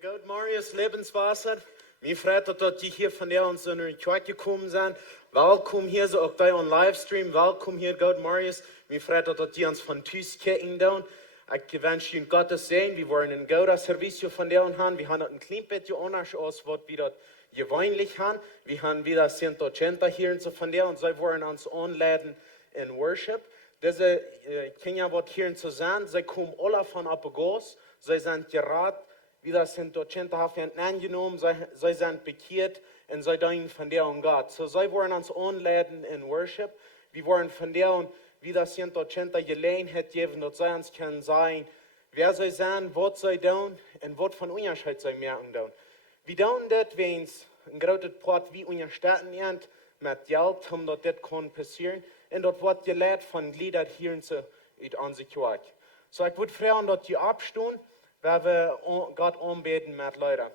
Goud Marius Lebenswasser. Mir freut, dass die hier von der uns in die Kirche gekommen sind. Welkom hier so auch da on Livestream. Welkom hier Goud Marius. Mir freut, dass die uns von Tüß kijken doen. Ich wünsche Ihnen Gottes Segen. Wir wollen ein Gouda Servicio von der und haben. Wir haben ein klein bisschen anders aus, was wir dort gewöhnlich haben. Wir haben wieder 180 hier und so von der und sie wollen uns anladen in Worship. Diese Kinder, was hier zu sein, sie kommen alle von Apagos. Sie sind gerade wieder 180 haben angenommen, sie sind bekehrt und sie dienen von der und Gott. So, sie wollen uns anladen in Worship. Wir wollen von der und wieder 180 Gelegenheit geben, dass sie uns können sagen, wer sie sind, was sie tun und was von Unjascheet sie merken tun. Wir tun das, wenn es ein großes Part wie unsere Staaten sind, mit Geld, um dass das kann passieren. Und das wird gelehrt von Gliedern hier in unserer Kirche. So, ich würde fragen, dass die abstehen, weil wir Gott anbeten mit Leuten.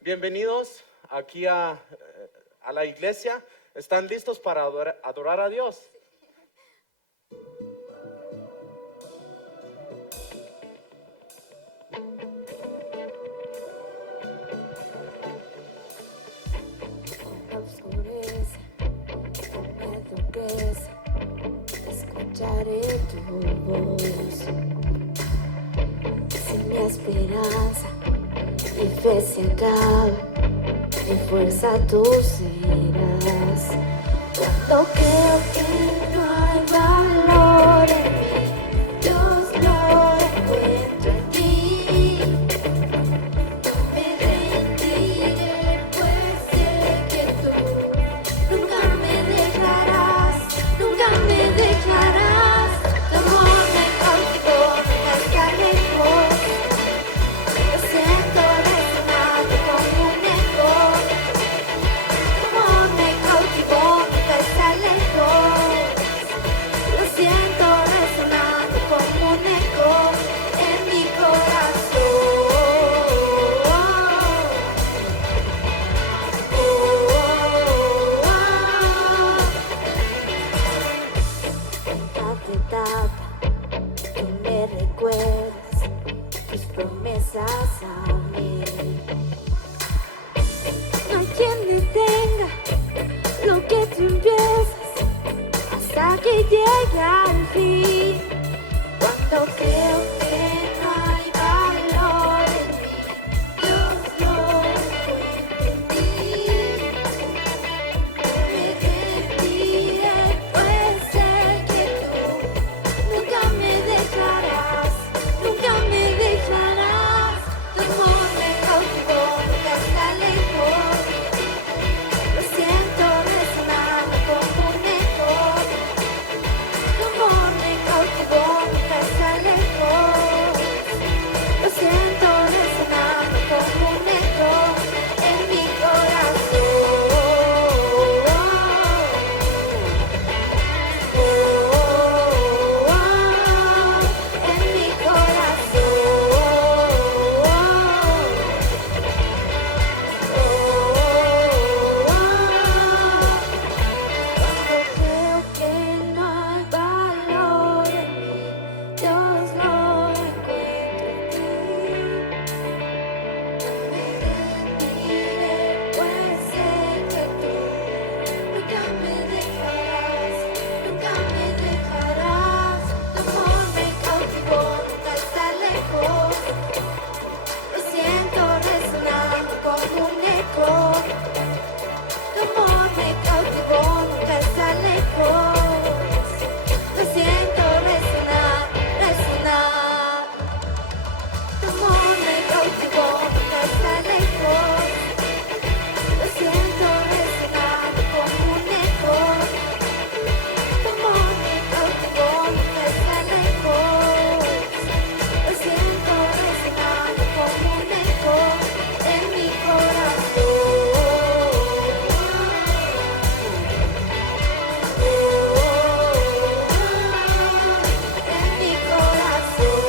Bienvenidos aquí a la iglesia. ¿Están listos para adorar a Dios? Escucharé tu voz, si mi esperanza y fe se acaba, mi fuerza tú serás. Cuando creo que no hay valor en mí, Dios lo encuentro en ti. Me rendiré, pues sé que tú nunca me dejarás, nunca me dejarás. Tu amor me cautivó hasta lejos. Lo siento resonando como un eco. Tu amor me cautivó hasta lejos. Lo siento resonando como un eco en mi corazón. Etapa, tú me recuerdas tus promesas a mí. No hay quien detenga lo que tú empiezas hasta que llega al fin. Cuando creo que no hay valor en mí, Dios lo encuentra en ti. Me rendiré, pues sé que tú nunca me dejarás, nunca me dejarás. Tu amor me cautivó, nunca está lejos. Lo siento resonando como un eco. Tu amor me cautivó, nunca está lejos. Lo siento resonando como un eco en mi corazón. En mi corazón. Cuando creo que no hay valor en mí, Dios lo encuentra en ti. Me rendiré, pues sé que tú nunca me dejarás, nunca me dejarás. Tu amor me cautivó, nunca está lejos. Lo siento resonando como un eco. Tu amor me cautivó, nunca está lejos. Lo siento resonar, resonar. Tu amor me cautivó, nunca está lejos. Lo siento resonar como un eco. Tu amor me cautivó, nunca está lejos. Lo siento resonar como un eco en mi corazón. En mi corazón.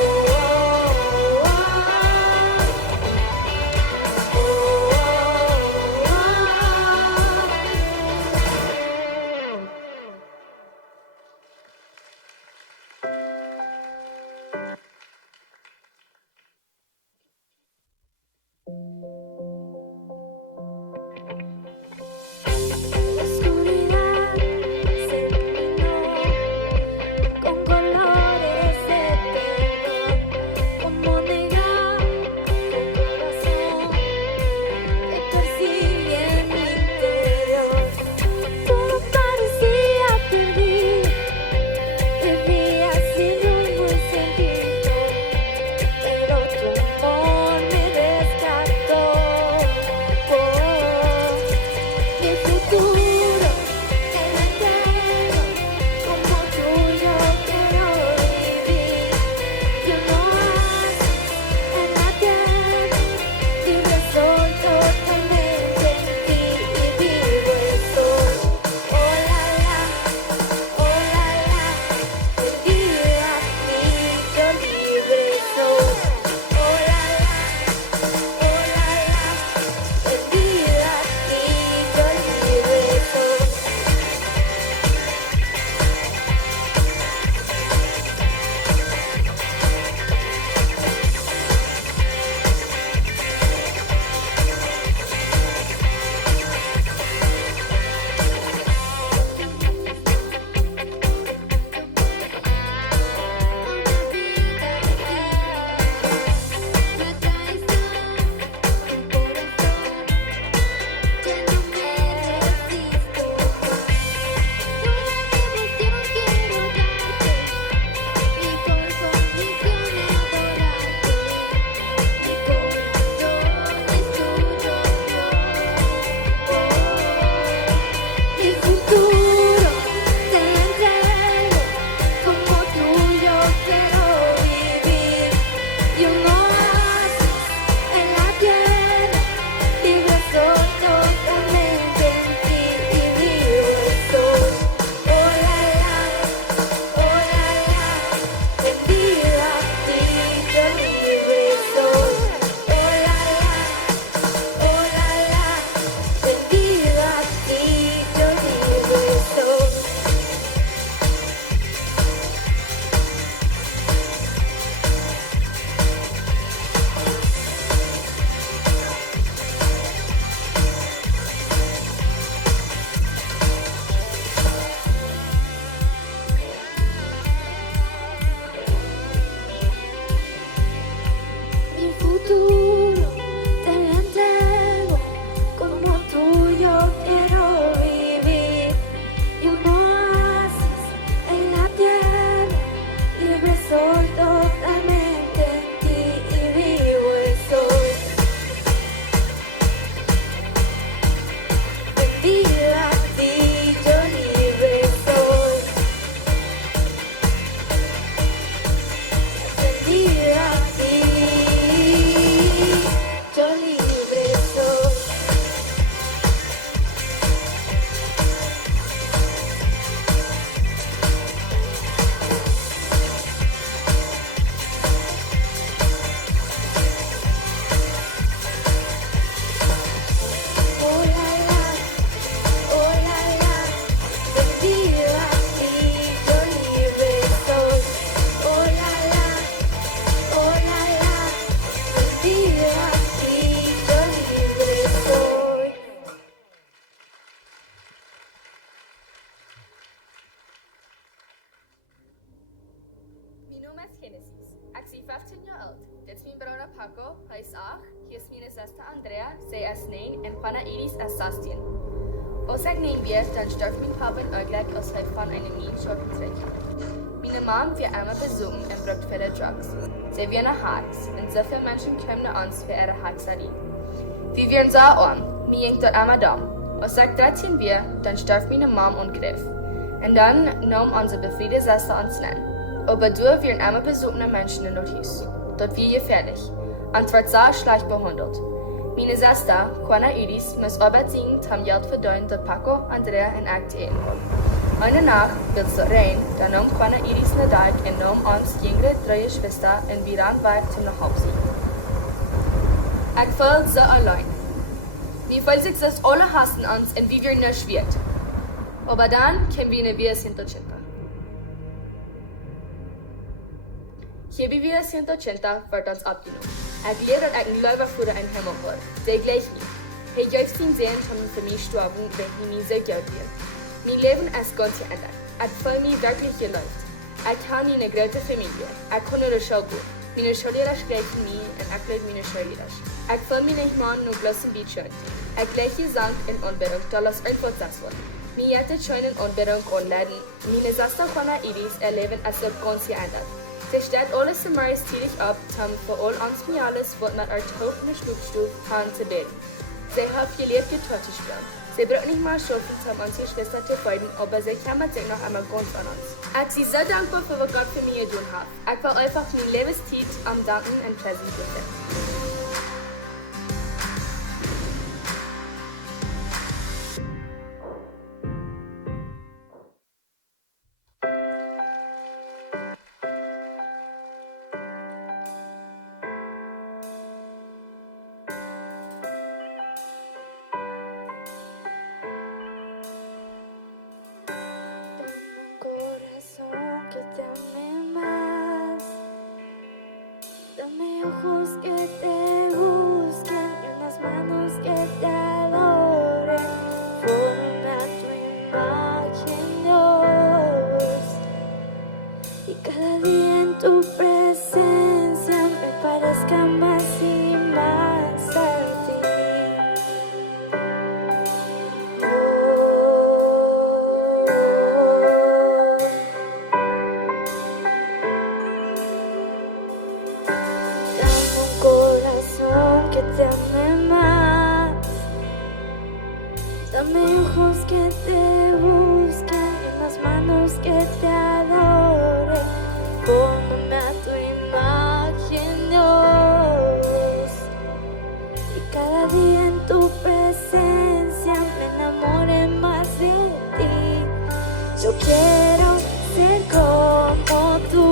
is Genesis. Ek is 15 jaar oud. Dit is mijn broer Paco, hij is 8. Hier is mijn zuster Andrea, zij is 9 en Juana Iris is 16. Als ik 9 ben, dan sterft mijn papa in Utrecht als hij van een nieuw shopping terug. Mijn mom wird einmal besuchen und braucht viele Drugs. Sie werden nach Hacks und so viele Menschen kommen nach uns für ihre Hackserie. Wir werden so arm, mir hängt dort einmal da. Als ich 13 bin, dann starb meine Mom und Griff. Und dann nahm unsere befreite Schwester uns nennen. Aber du werden einmal besuchende Menschen in das Haus. Dort wird gefährlich. Und wird so schlecht behandelt. Meine Schwester, Juana Iris, muss arbeiten, um Geld verdienen, dort Paco, Andrea und ich zu eten. Eine Nacht wird es rein, dann nahm Juana Iris eine Tag und nahm uns jüngere 3 Schwestern und wir ran weg zum Nachhause. Ich fühle so allein. Wir fühlen sich, dass alle hassen uns und wir werden nicht wird. Aber dann können wir in die 180. Hier bei wir 180 wird uns abgenommen. Ich lehre dort einen Läuferführer in Himmelhof. Der gleich mir. Er jäuft ihn sehen, schon für mich sterben, wenn ich nie so Geld wird. Mein Leben ist ganz geändert. Ich fühle mich wirklich geläuft. Ich habe eine große Familie. Ich kann nur Schule gehen. Meine Schullehrer sprechen mich und ich lebe meine Schullehrer. Ich fühle mich nicht mehr nur bloß ein bisschen. Ich lege Sang in Anbetung, da lass einfach das wird. Mir hätte schon in Anbetung anladen. Meine Schwester Juana Iris erleben es so ganz geändert. Sie steht alles zum Morgen täglich ab, um für all uns mir alles, was mit einer Tauch in der Schlupfstube haben zu beten. Sie hat gelebt, Gitarre zu spielen. Sie braucht nicht mal schaffen, um unsere Schwester zu freuen, aber sie kümmert sich noch einmal ganz an uns. Ich bin so dankbar für was Gott für mich getan hat. Ich will einfach meine Lebenszeit am Danken und Preisen geben. Ojos que te busquen y unas manos que te adoren, forma tu imagen, Dios. Y cada día en tu presencia me parezca más y más a ti. Que te ame más. Dame ojos que te busquen y unas manos que te adoren. Fórmame a tu imagen, Dios. Y cada día en tu presencia me enamore más de ti. Yo quiero ser como tú,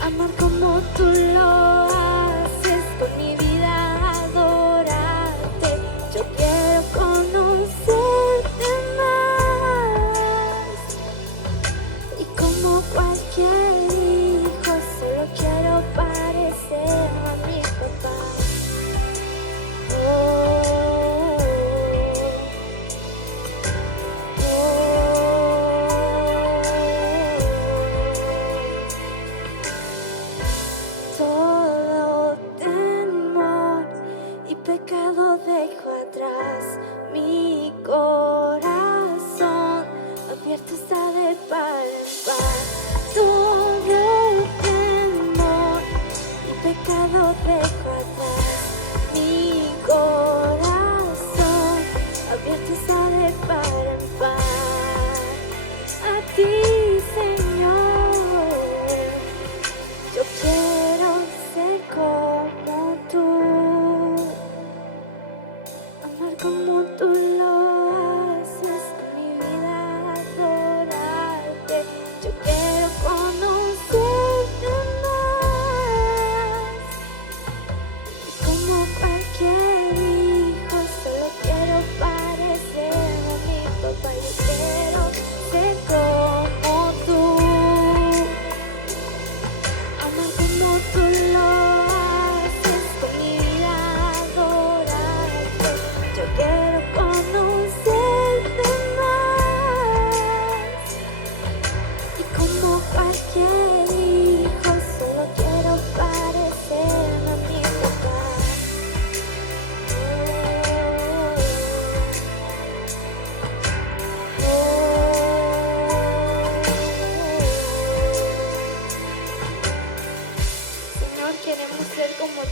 amar como tú lo haces, con mi vida adorarte. Yo quiero conocerte más. Y como cualquier hijo, solo quiero parecerme a mi papá. Todo temor y pecado dejo atrás. Mi corazón abierto está de par en par. Todo temor y pecado dejo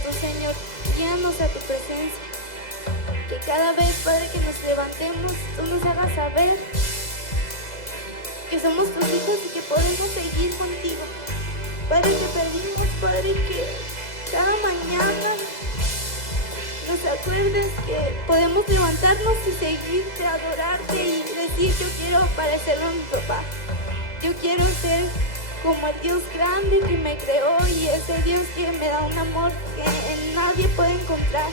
tú, Señor, guíanos a tu presencia. Que cada vez, Padre, que nos levantemos, tú nos hagas saber que somos tus hijos y que podemos seguir contigo. Padre, te pedimos, Padre, que cada mañana nos acuerdes que podemos levantarnos y seguirte, adorarte y decir: yo quiero parecerme a mi papá. Yo quiero ser como el Dios grande que me creó y ese Dios que me da un amor que nadie puede encontrar.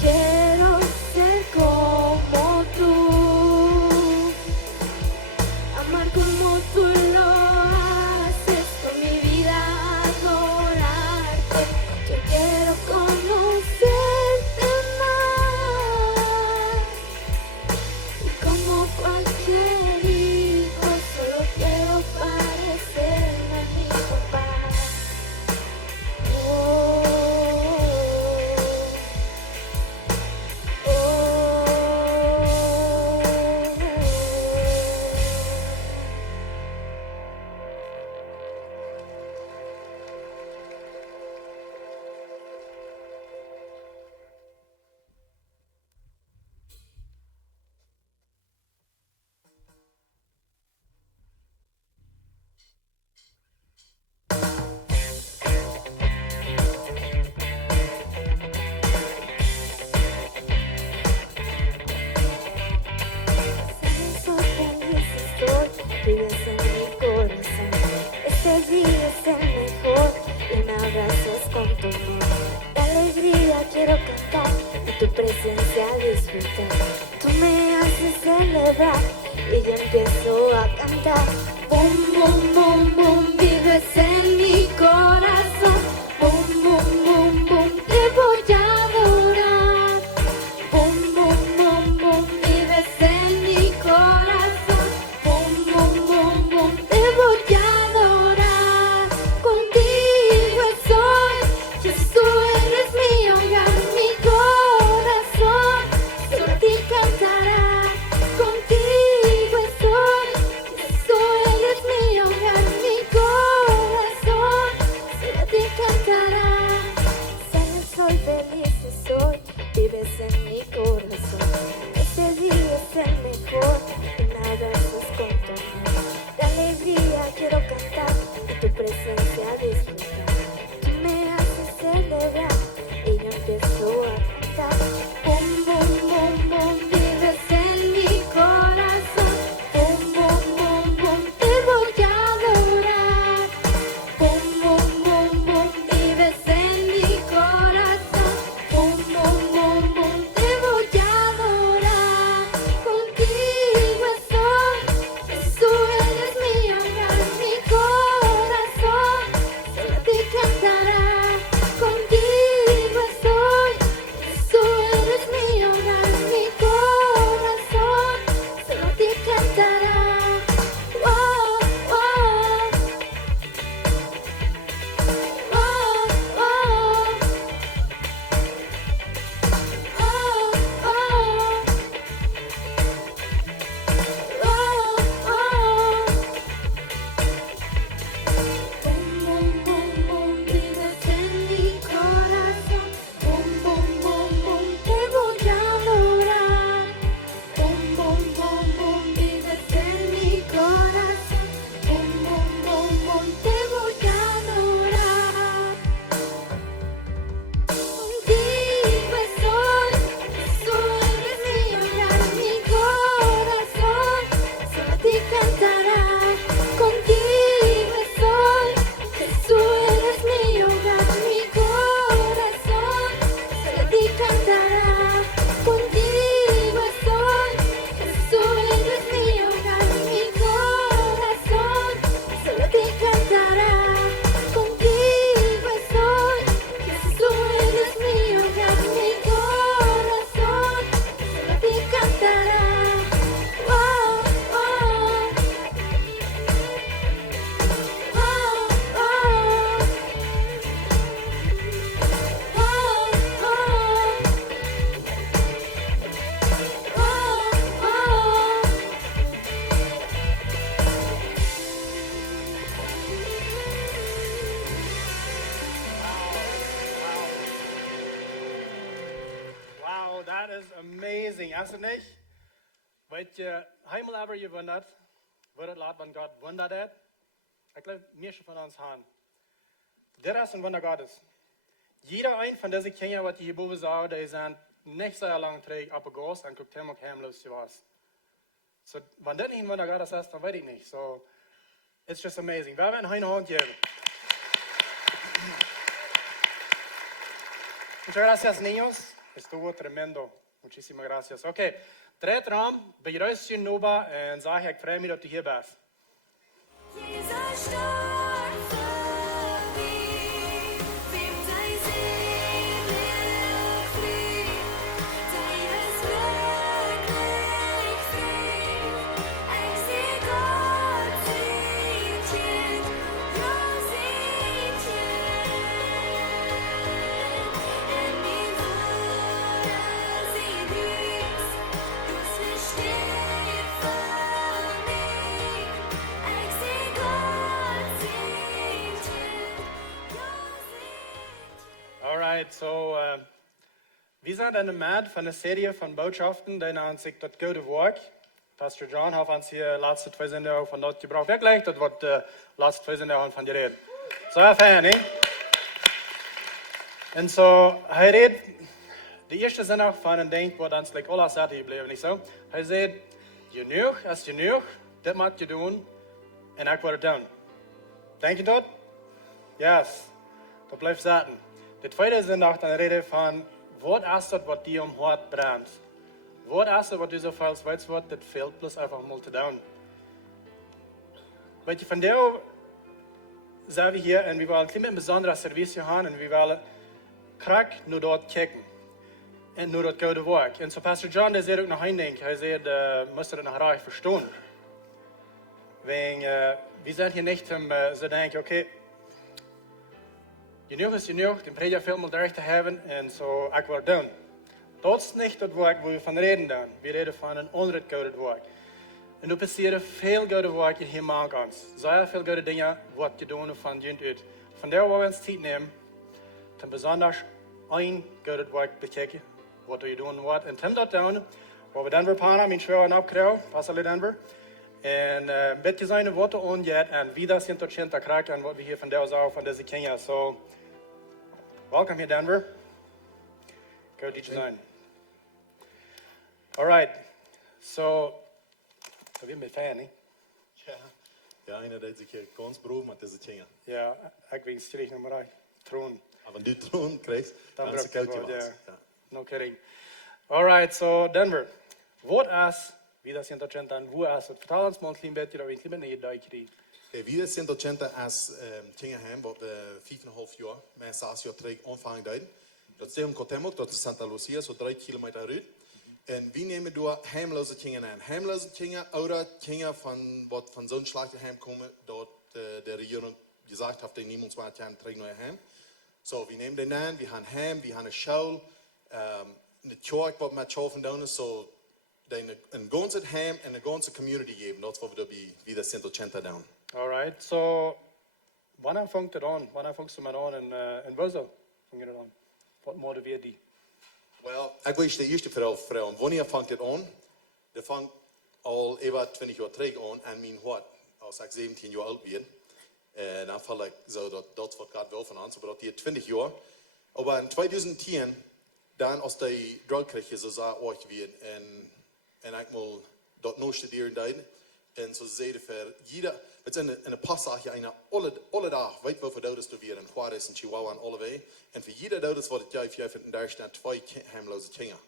Quiero ser como tú, amar como tú lo haces, con mi vida adorarte. Yo quiero conocerte más y como cualquier hijo solo quiero parecerme a mi papá. Oh. Vives en mi corazón, este día es el mejor y me abrazas con tu amor. De alegría quiero cantar y tu presencia disfrutar. Tú me haces celebrar y yo empiezo a cantar. Boom, boom, boom, boom, vives en mi corazón. Boom, boom, boom, boom, te voy a adorar. Boom, boom, boom, boom, vives en mi corazón. Te voy a adorar, contigo estoy, Jesús eres mi hogar, mi corazón, solo a ti cantará. Contigo estoy, Jesús eres mi hogar, mi corazón, solo a ti cantará. Señor, soy feliz estoy, vives en mi corazón, este día es el mejor y me abrazas con tu amor. De alegría quiero cantar y tu presencia disfrutar. Tú me haces celebrar y yo empiezo a cantar. Boom, boom, boom, boom, vives en mi corazón. Boom, boom, boom, boom, te voy a adorar. Boom, boom, boom, boom, vives en mi corazón. Boom, boom, boom, boom, te voy that is amazing. Hast du nicht? Weet je, helemaal hebben gewundert, wordt het laat van God wundert het? Ik glaube, meeste van ons haben. Dit is een wunder Gottes. Jeder ein von diesen Kindern, was die hier boven sagen, die sind nicht sehr lang träg auf der Gast und guckt immer heimlos was. So, wenn das nicht ein Wunder Gottes ist, dann weiß ich nicht. So, it's just amazing. Wer wird eine Hand geben? Muchas gracias, niños. Estuvo tremendo. Muchísimas gracias. Okay, dreht Raum, begrüßt dich Nova und sag, ich freue mich, dass du hier bist. Dieser stark für mich, wem sei selig Fried, sei es wirklich Fried. Ich seh Gott singt hier, ja singt hier. In mir wurde sie dies, dus versteht für mich. Ich seh Gott singt hier, ja singt hier. Alright, so, wir sind in der Mad von der Serie von Botschaften, die nennt sich das Goode Woakj. Pastor John hat uns hier letzte 2 Sendungen von dort gebraucht. Wirklich, das wird letzte 2 Sendungen von dir reden. So, ja, fan, ne? Und so, er redet, die erste Sendung von einem Ding, wo dann like alles satt geblieben, nicht so? Er sagt, genug ist genug, das muss je doen, und ich werde es tun. Denk je dat? Yes, dat blijft zaten. De tweede Sendung dann rede von, wat is dat wat die om hart brennt? Wat is dat wat du so falsch weißt, wat das fehlt bloß einfach mal zu tun. Weet je, von der zijn we hier en we willen een klein besonderes service haben en we willen graag naar dort kijken. En naar dat Goode Woakj. En zo Pastor John, der zei ook nog een ding. Hij zei, moest het nog raar verstaan. Wir sind hier nicht um zu denken, okay, genug ist genug, den Prediger viel mal durch zu haben und so, ich will tun. Das ist nicht das Woakj, wo wir von reden tun. Wir reden von einem anderen Goode Woakj. Und du passieren viel Goode Woakj hier mag uns. Sehr viele gute Dinge, was wir tun von Jund uit. Von der, wo wir uns Zeit nehmen, dann besonders ein Goode Woakj bekijken, was wir tun wollen. Und Tim dat tun, wo wir Denver panen, mijn schweren opkrijgen, passen alle Denver. En met je zijn woorden onjet en wie dat 100% krijgen en wat we hier van daar zouden van deze kinderen. So, welcome here Denver. Go teach zijn. Alright, so, we hebben een fan, hè? Ja, einer, der sich hier ganz beruhigt mit diesen Dingen. Ja, ik weet stil nog maar uit. Troon. Aber wenn du Thron kriegst, dann ist es kalt geworden. Ja. No kidding. Alright, so Denver. Wat is, wie dat 100% dan, hoe is het? Vertel ons maar een klein beetje, dat we een klein beetje naar je krijgen. Wie das 100% als Dinge haben, wat 5,5 Jahre, met 6 jaar terug aanvangen deed. Dat is in Cotemoc, dat is Santa Lucia, so 3 kilometer uit. En wie nemen door heimloze dingen aan? Heimloze dingen, oude dingen van wat van zo'n slag heimkomen, dat de regering gezegd heeft, dat niemand meer terug naar heim. So, wir nehmen den an, wir haben heim, wir haben eine Schule, eine Kirche, was wir schaffen doen, so een ganze heim en een ganze community geben. Dat is wat we daarbij wieder 100% doen. Alright, so, wanneer vangt het aan? Wanneer vangst du maar aan en waar zo vangt het aan? Wat motiveert die? Well, ik weet de eerste vraag. Wanneer vangt het aan? Dat vangt al over 20 jaar terug aan en mijn hart, als ik 17 jaar oud ben. En dan val ik zo dat wat gaat wel van ons, maar dat hier 20 jaar. Maar in 2010, dan als die drug kreeg, zo zei ik weer en ik moet dat nog studeren deed. En zo zeiden voor jeder, het is een passage een alle dag, weet wel voor dooders te weer in Juarez en Chihuahua en allebei. En voor jeder dooders wordt het juist in daar staan 2 heimloze kinderen.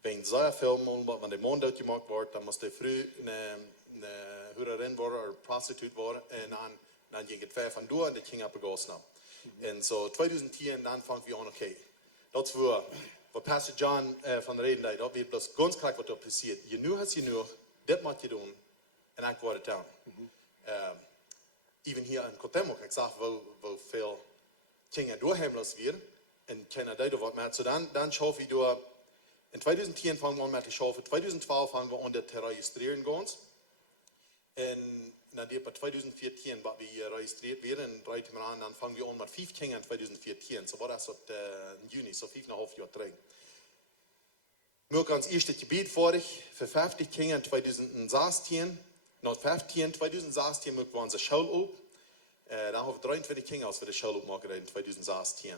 Wenn zeer veel man, wanneer de man doodgemaakt wordt, dan moest hij vroeg een hurerin worden of prostituut worden en dan ging het ver van door en de kinderen begonnen. En zo 2010 dan vangen we aan, oké, dat is wat Pastor John van de reden deed, dat weet bloß ganz klar wat er passiert. Genoeg is genoeg, dit moet je doen en ik word het doen. Even hier in Cotemoc, ik zag wo veel kinderen doorheimloos weer en kennen dat wat met. So dan schaffen we door. In 2010 fangen wir an mit der Schaufel, 2012 fangen wir an te registrieren ganz. En na die bei 2014, wat we hier registriert werden, en 3 Mal an, dann fangen wir an mit 5 Kindern in 2014. So war das in Juni, so 5,5 Jahre terug. Moak ans eerste gebied vorig voor 50 kinderen in 2016. Not 15, 2016 Moak we onze school op. Dan hebben we 23 kinderen als we de school opmaken in 2016.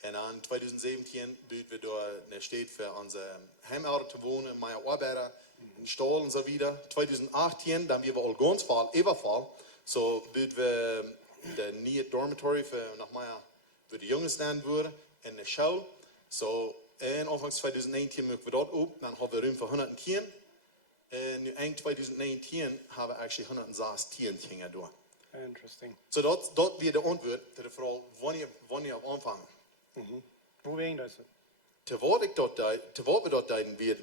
En in 2017 buiten we door een stad voor onze heimelder te wonen, mijn arbeiders, een stal en zo wieder. 2018 dan hebben we al ganz veel, evenveel. Zo buiten we de nieuwe dormitory voor nog maar voor de jongens dan worden en de school. Zo en aanfangs 2019 maken we dat op, dan hebben we ruim voor 110. En nu eind 2019 hebben we eigenlijk 116 kinderen door. Interesting. So dat weer de antwoord op de vraag wanneer op aanvangen. Hoe weet je dat? Terwijl we dat deden weer,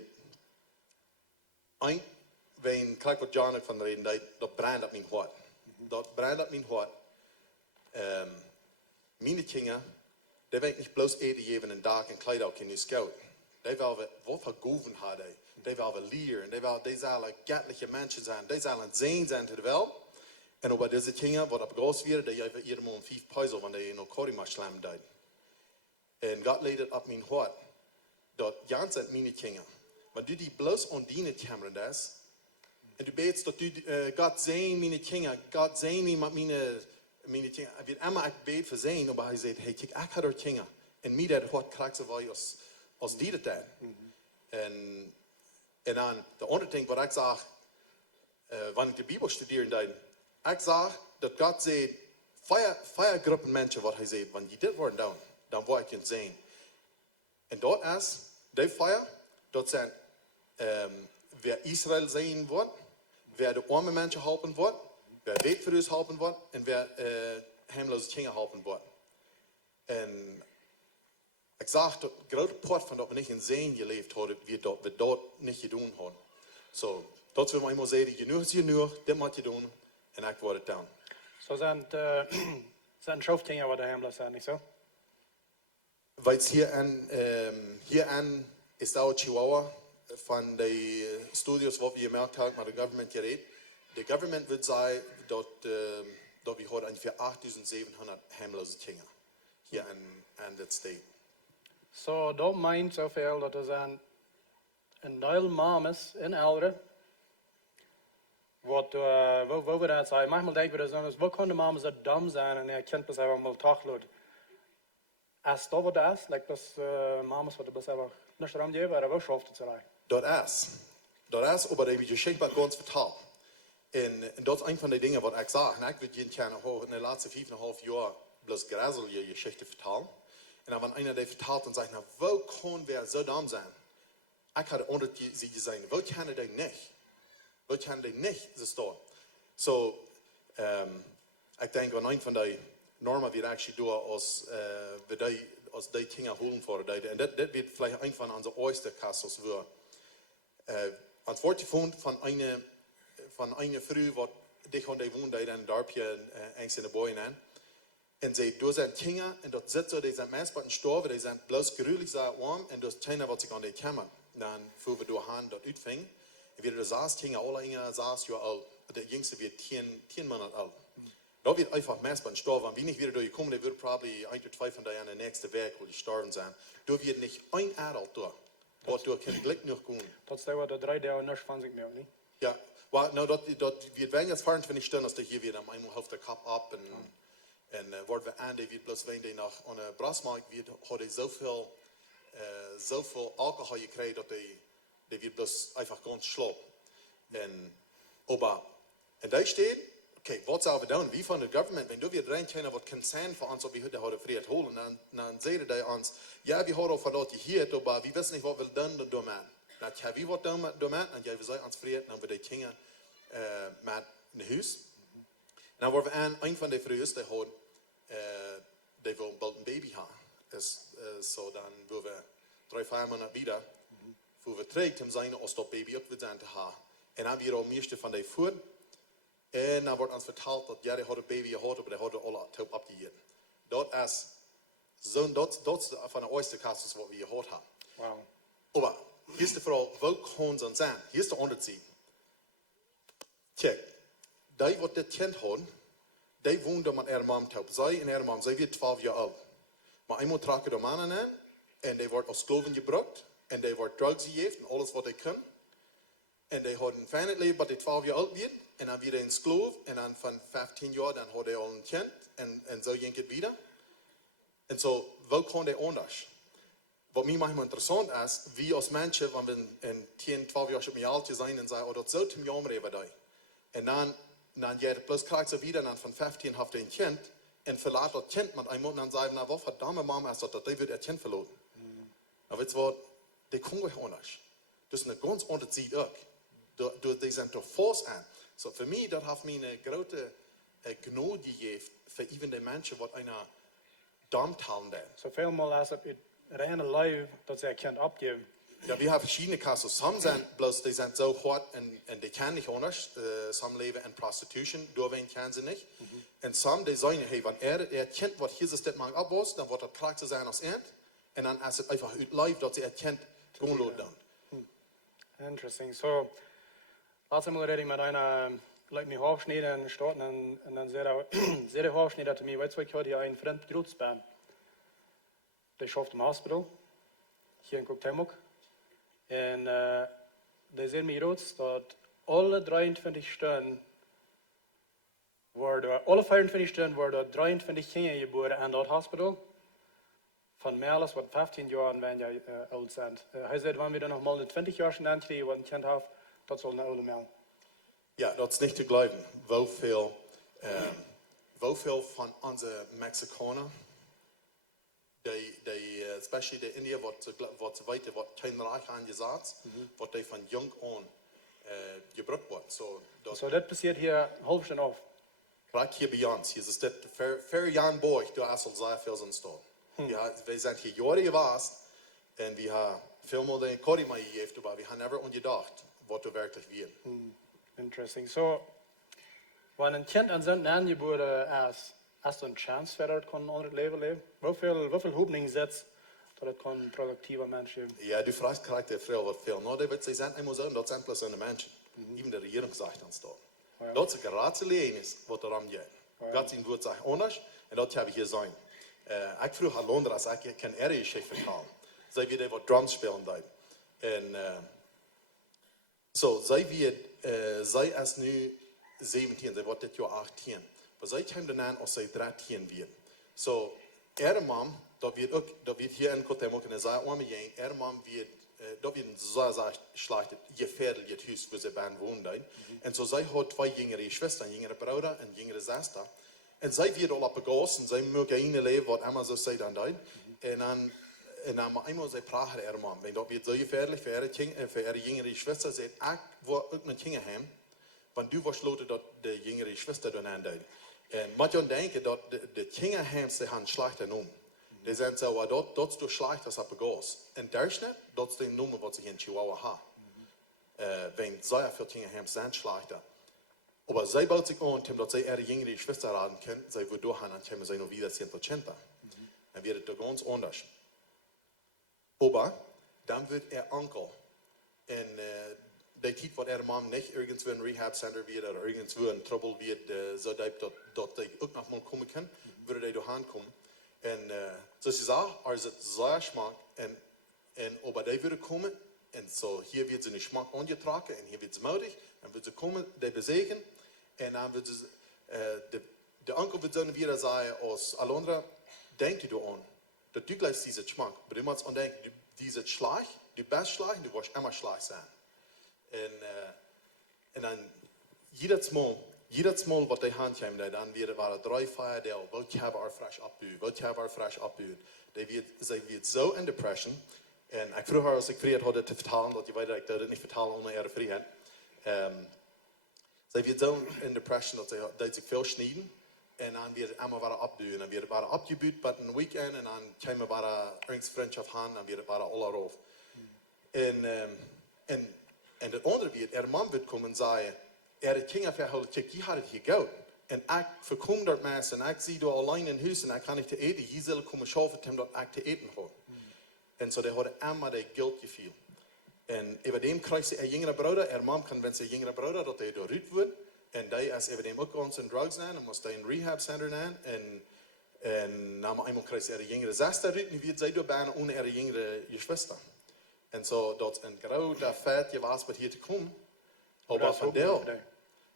kijk wat John van reden deed, dat brandt op mijn hart. Dat brandt op mijn hart. Mijn kinderen, die werden niet bloos eten geven en dag en kleed ook in de scout. Die wilden wat vergoven hadden. Die wilden leren. Die zullen göttliche mensen zijn. Die zullen zijn zijn te de wereld. En over deze kinderen, wat op groot weer, die hebben ieder moment 5 pijzen, want die in elkaar maar slam deed. En God leed het op mijn hart, dat Jan zijn mijn kinderen. Maar du die bloos ondienen kamer des, en du beets dat du, God zijn mijn kinderen, God zijn niet met mijn kinderen. Ik weet immer, ik beet voor zijn, maar hij zegt, hey, kijk, ik had er kinderen. En mij dat hart krijgt ze wel als die dat deed. En dan, de andere ding wat ik zag, wanneer ik de Bijbel studeerde deed, ik zag dat God zei, vier groepen mensen wat hij zei, wanneer je dit wordt doen, dan word ik je zijn. En dat is, die vier, dat zijn, wer Israël zijn wordt, wer de arme mensen helpen wordt, wer weetverhuis helpen wordt, en wer heimloze kinderen helpen wordt. En ik zag dat grote part van dat we niet in zijn geleefd hadden, we dat niet gedaan hadden. Zo, dat we eenmaal zeiden, genoeg is genoeg, dit moet je doen. En ik word het dan. Zo zijn het schoofkinderen wat de hemelen zijn, niet zo? Weet hier aan is dat Chihuahua van de studios wat we gemerkt hebben met de government gereed. De government wil zeggen dat we hadden ongeveer 8700 heimloze kinderen hier aan dit state. Zo, dat meint zoveel dat er zijn een deel mames in ouderen. Wat we dat zeggen, manchmal denken we dat wat kunnen mames zo dom zijn en een kind best wel toch laat. Als dat wat is, like dat mames wat best wel niet erom geven, maar wel schafft het zo raar. Dat is, maar dat je schenkt ganz vertaald. En dat is een van de dingen wat ik zag. En ik wil je in de laatste 4,5 jaar bloos grazel je geschichte vertalen. En dan wanneer einer die vertaalt en zegt, nou, wo kan wer zo dom zijn? Ik had onder sie gezegd, wo kan hij niet? Wo kan hij niet, zo staat. So, ik denk, aan een van die normen we actually doen als die dingen holen voor de. En dat wordt vielleicht een van onze eerste casus weer. Als woord gevonden van een vrouw wat dicht aan die woont, die in een dorpje ergens in de boeien aan. En ze door zijn kinderen, en dat zit zo, die zijn meest bij een storven, die zijn bloos gruwelijk zo warm, en dus kinderen wat zich aan die kamer. Dan voeren we door hand dat uitving. En weer de 6 kinderen, alle Inge 6 jaar oud. De jongste weer 10 maanden oud. Dat wird einfach meistens sterben. Wenn ich wieder durchkomme, dann wird probably 1 oder 2 von denen in der nächsten Weg, wo die sterben sein. Da wird nicht ein Adult durch. Was du kein Glück noch kommen. Dat is wat de 3 dagen niet van zich meer, niet? Ja, well, nou, dat wird wenn jetzt 24 Stunden, dass der hier wieder einmal auf der Kopf ab und wordt we aan, die wird bloß, wenn die nach einer Brassmarkt wird, hat die so viel Alkohol gekriegt, dass die wird bloß einfach ganz schlapp. Aber, und da steht, okay, wat zouden we doen? Wie van de government, wenn du weer reinkennen wat concern voor ons, wat we heute hadden vrij holen, dan zeiden die ons, ja, we hadden van dat hier, maar we wisten niet wat we doen door man. Dan gaan we wat doen door man, en jij we zijn ons vrij, dan we die kinderen met een huis. Dan worden we aan, een van die vrouwen, die had, die wil bald een baby hebben. So dan willen we 3-4 maanden wieder, voor we terug om zijn, als dat baby ook weer zijn te hebben. En dan weer al meeste van die voet. En dan wordt ons verteld dat ja, die had een baby gehad, maar die hadden alle top opgegeten. Dat is van de eerste casus wat we gehad hebben. Wow. Maar hier is de vraag, wo kan ze zijn? Hier is de onderzien. Kijk, die wat dit kind had, die woonde met haar mom top. Zij en haar mom, zij werd 12 jaar oud. Maar eenmaal traken de mannen aan en die wordt als kloven gebruikt. En die wordt drugs gegeven en alles wat hij kan. En die had een fijn leven, wat hij 12 jaar oud werd. En dan weer een slaaf. En dan van 15 jaar, dan had hij al een kind. En zo ging het weer. En zo, wel kon hij anders. Wat mij manchmal interessant is, wie als mensen, wanneer we in 10, 12 jaar op mijn oudje zijn en zeggen, oh, dat zou te jammer hebben daar. En dan jij plus krijgt ze weer, dan van 15 heeft hij een kind. En verlaat dat kind met een maand en dan zeggen, nou wat verdamme mama is dat die wird het kind verloren. Nou weet je wat, die kon gewoon anders. Dus een ganz onderziet ook. Die zijn toch fors aan. So voor mij, dat heeft mij een grote genade gegeven voor even de mensen wat een darmtalen hebben. Zoveel mogelijk als op het reine leven dat zij kind opgeven. Ja, we hebben verschillende casus. Some zijn, bloos die zijn zo hard en die kunnen niet anders. Some leven in prostitution, doorween kunnen ze niet. En some die zeggen, hey, wanneer er kind wat hier dit maand op was, dan wordt dat klaar te zijn als eind. En dan is het einfach uit live dat ze het kind gewoon laten doen. Interesting. So, als ik rede met een, like mijn hoofdsnede starten en dan zei de hoofdsnede te mij, weet je wat, ik had hier een vriend groot ben. Die schafft im hospital, hier in Moak. En die zei mij rood dat alle 23 stunden alle 24 stunden worden 23 kinderen geboren aan dat hospital. Van mij alles wat 15 jaar wenn jij oud zijn. Hij zei, wanneer we dan nog mal een 20 jaar zijn aankrijgen, wat een kind heeft, dat zal een oude man. Ja, dat is niet te geloven. Hoeveel van onze Mexicanen, especially de Indië, wat ze weten, wat geen reich aangezet, wat die van jong aan gebruikt wordt. So dat passiert hier half stunde af. Kijk hier bij ons, hier is dit ver jaren borg, daar is al zeer veel zijn staan. We zijn hier jaren geweest en we hebben veel meer dan Corrie mij gegeven, maar we hebben never ongedacht wat er werkelijk weer. Interesting. So, wanneer een kind aan zijn aangeboren is er een chance dat het kan onder het leven? Hoeveel hoopning zet dat het kan productieve mensen geven? Ja, du vraagt krijgt de vrouw wat veel. Nou, ze zijn eenmaal zo, dat zijn plus een mensen. Even de regering zegt dan staan. Ja. Dat is een raadsel is wat er aan gaat. Dat is een woord zegt anders en dat hebben we hier zijn. Ik vroeg aan Londen als ik kan erg vertalen. Zij weer wat drums spelen daar. En zij is nu 17, zij wordt dit jaar 18. Maar zij komt dan als zij 13 weer. So, man, dat wird hier in Kotemok in de zaal omgeen. Man wird, dat wird een zo slecht gefährdet het huis waar ze bij wonen. En zo zij had 2 jongere Schwestern, jongere Bruder en jongere Zuster. En zij wird al op de gas en zij mogen in leven wat Emma zo zei dan daar. En dan maar eenmaal zij praten man. Want dat wird zo gefährlich voor ihre jongere Schwester. Zei, ik wil ook met kinderen hebben. Want du was loten dat de jongere Schwester dan aanduidt. En moet je denken dat de kinderen hebben ze gaan slechter noemen. Die zijn zo, dat is door slechter op de gas. En daarna, dat is de noemen wat ze in Chihuahua hebben. Want zij veel kinderen hebben zijn slechter. Aber zij bouwt zich aan, dat zij ihre jongere Schwester raden können. Zij wordt doorgaan en kunnen zij nog wieder 100%. Dan wird het ganz anders. Aber dann wird Onkel. En die tijd wat man niet ergens in een rehabcenter wird oder irgendwo in trouble wird, zodat die ook nog mal komen kan, würde die doorgaan komen. En zoals je zegt, er is het zeer smaak. En aber die würde komen. En zo hier wird ze een smaak aangetrokken en hier wird ze moedig. En wird ze komen, die bezegen. En dan wird ze, de onkel wird dan wieder zeggen als Alondra, denk je aan. Dat du gleich diese smaak. Maar du moet aan denken, diese slag, du best slag, du wirst immer slag zijn. En dan jedes Mal wat die hand hebben, dan waren 3 Feiertage, Woakj hebben er fresh opbuwen, Woakj hebben er fresh opbuwen. Zij wird zo in depression. En ik vroeg haar als ik vrijheid had te vertalen, dat je weet dat ik dat niet vertalen onder ihre vrijheid. Zij wird zo in depression dat ze veel snijden. En dan weer allemaal waren opduwen. En weer waren opgebuurd bij een weekend. En dan kwamen we ergens vriendschap aan. En dan weer waren alle roof. En de andere weer, man wordt komen en zeggen, het ging verhouden, kijk, je had het hier goud. En ik verkom dat mensen, en ik zie daar alleen in huis, en ik kan niet te eten. Je zal komen schaffen, dat ik te eten heb. En zo, die hadden allemaal dat geld gevoel. En over dem krijgt ze een jongere broeder. Man kan wensen een jongere broeder, dat hij doorruid wordt. En die is over dem ook ons in drugs aan, en moest hij in rehab center aan. En na eenmaal krijgt ze een jongere zuster uit, nu wordt zij door bijna ohne een jongere Schwester. En zo, dat een grote feit je was met hier te komen. Dat Maar is ook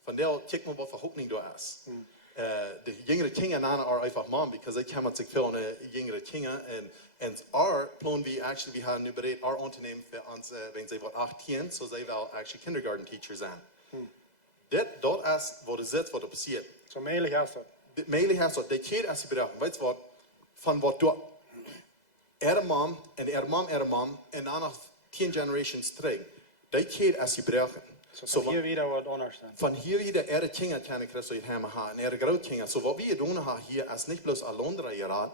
van deel, check maar wat voor hoop niet door is. De jongere kinderen are einfach man, because they komen zich veel naar jongere kinderen. En our plan we hebben nu bereid, our ondernemen voor ons, wenn ze wat 18, zo zij wel actually kindergarten teacher zijn. Dat is wat er zit, wat er passiert. Zo meilig is dat. De meilig is dat, de keer als je bedacht, weet je wat, van wat door man en dan nog 10 generations terug. Die keer als je bedacht. Zo van hier weer wat anders dan. Van hier wieder kinderen kan ik Christus hebben en groot kinderen. So wat we doen hier is niet bloos alleen geraad.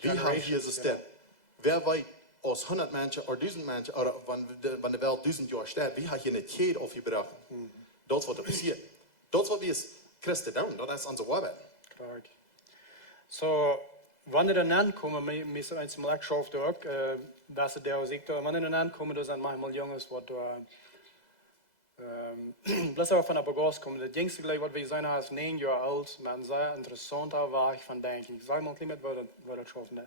We hebben hier zo step. Wer weet als 100 mensen of 1000 mensen, of van de wereld 1000 jaar staat, we hebben hier een keer of je bedacht. Dat is wat er passiert. Dat is wat we als Christen doen. Dat is onze arbeid. Klar. So, wanneer er dan komen, mis eens mal ik schafft ook, dat ze daar ziet, wanneer er dan komen, dan zijn manchmal jongens wat bloß aber von der Bagage kommen. Das jüngste gleich, was wir sein, ist 9 Jahre alt, man sehr interessanter war ich von denken. Sag mal, Klimat, was das schaffen hat.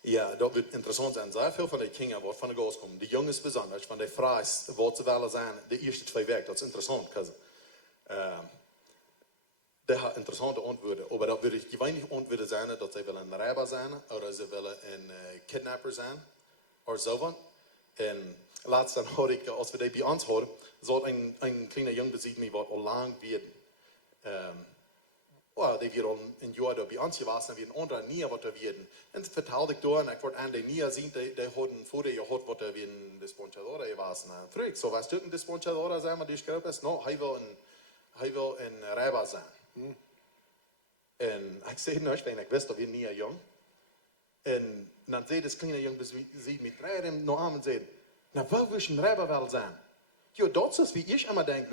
Ja, dat wordt interessant zijn. Zeer veel van de kinderen wat van de goals komen. De jongens besonders, van de vrouwen, wat ze willen zijn, de eerste 2 weken. Dat is interessant, want die hebben interessante antwoorden. Maar dat wil ik weinig antwoorden zijn, dat ze willen een rijber zijn, of ze willen een kidnapper zijn, of zo van. En laatst dan hoor ik, als we die bij ons horen, zal een kleine jongen bezien me wat al lang weer, die weer al een jaar door bij ons geweest en weer een andere niet wat er weer. En dat vertelde ik door en ik word aan die niet zien, die hadden voor je gehad wat er weer een dispensador geweest. En vroeg ik, zo was het een dispensador zijn, maar die schreef is, nou, hij wil een rijber zijn. En ik zei, nou, ik wist dat weer niet een jong. En dan zei das kleine jongen bezien me draaien hem nog aan en zei, nou, waar wil je een rijber wel zijn? Jo, dat is wie ik immer denk,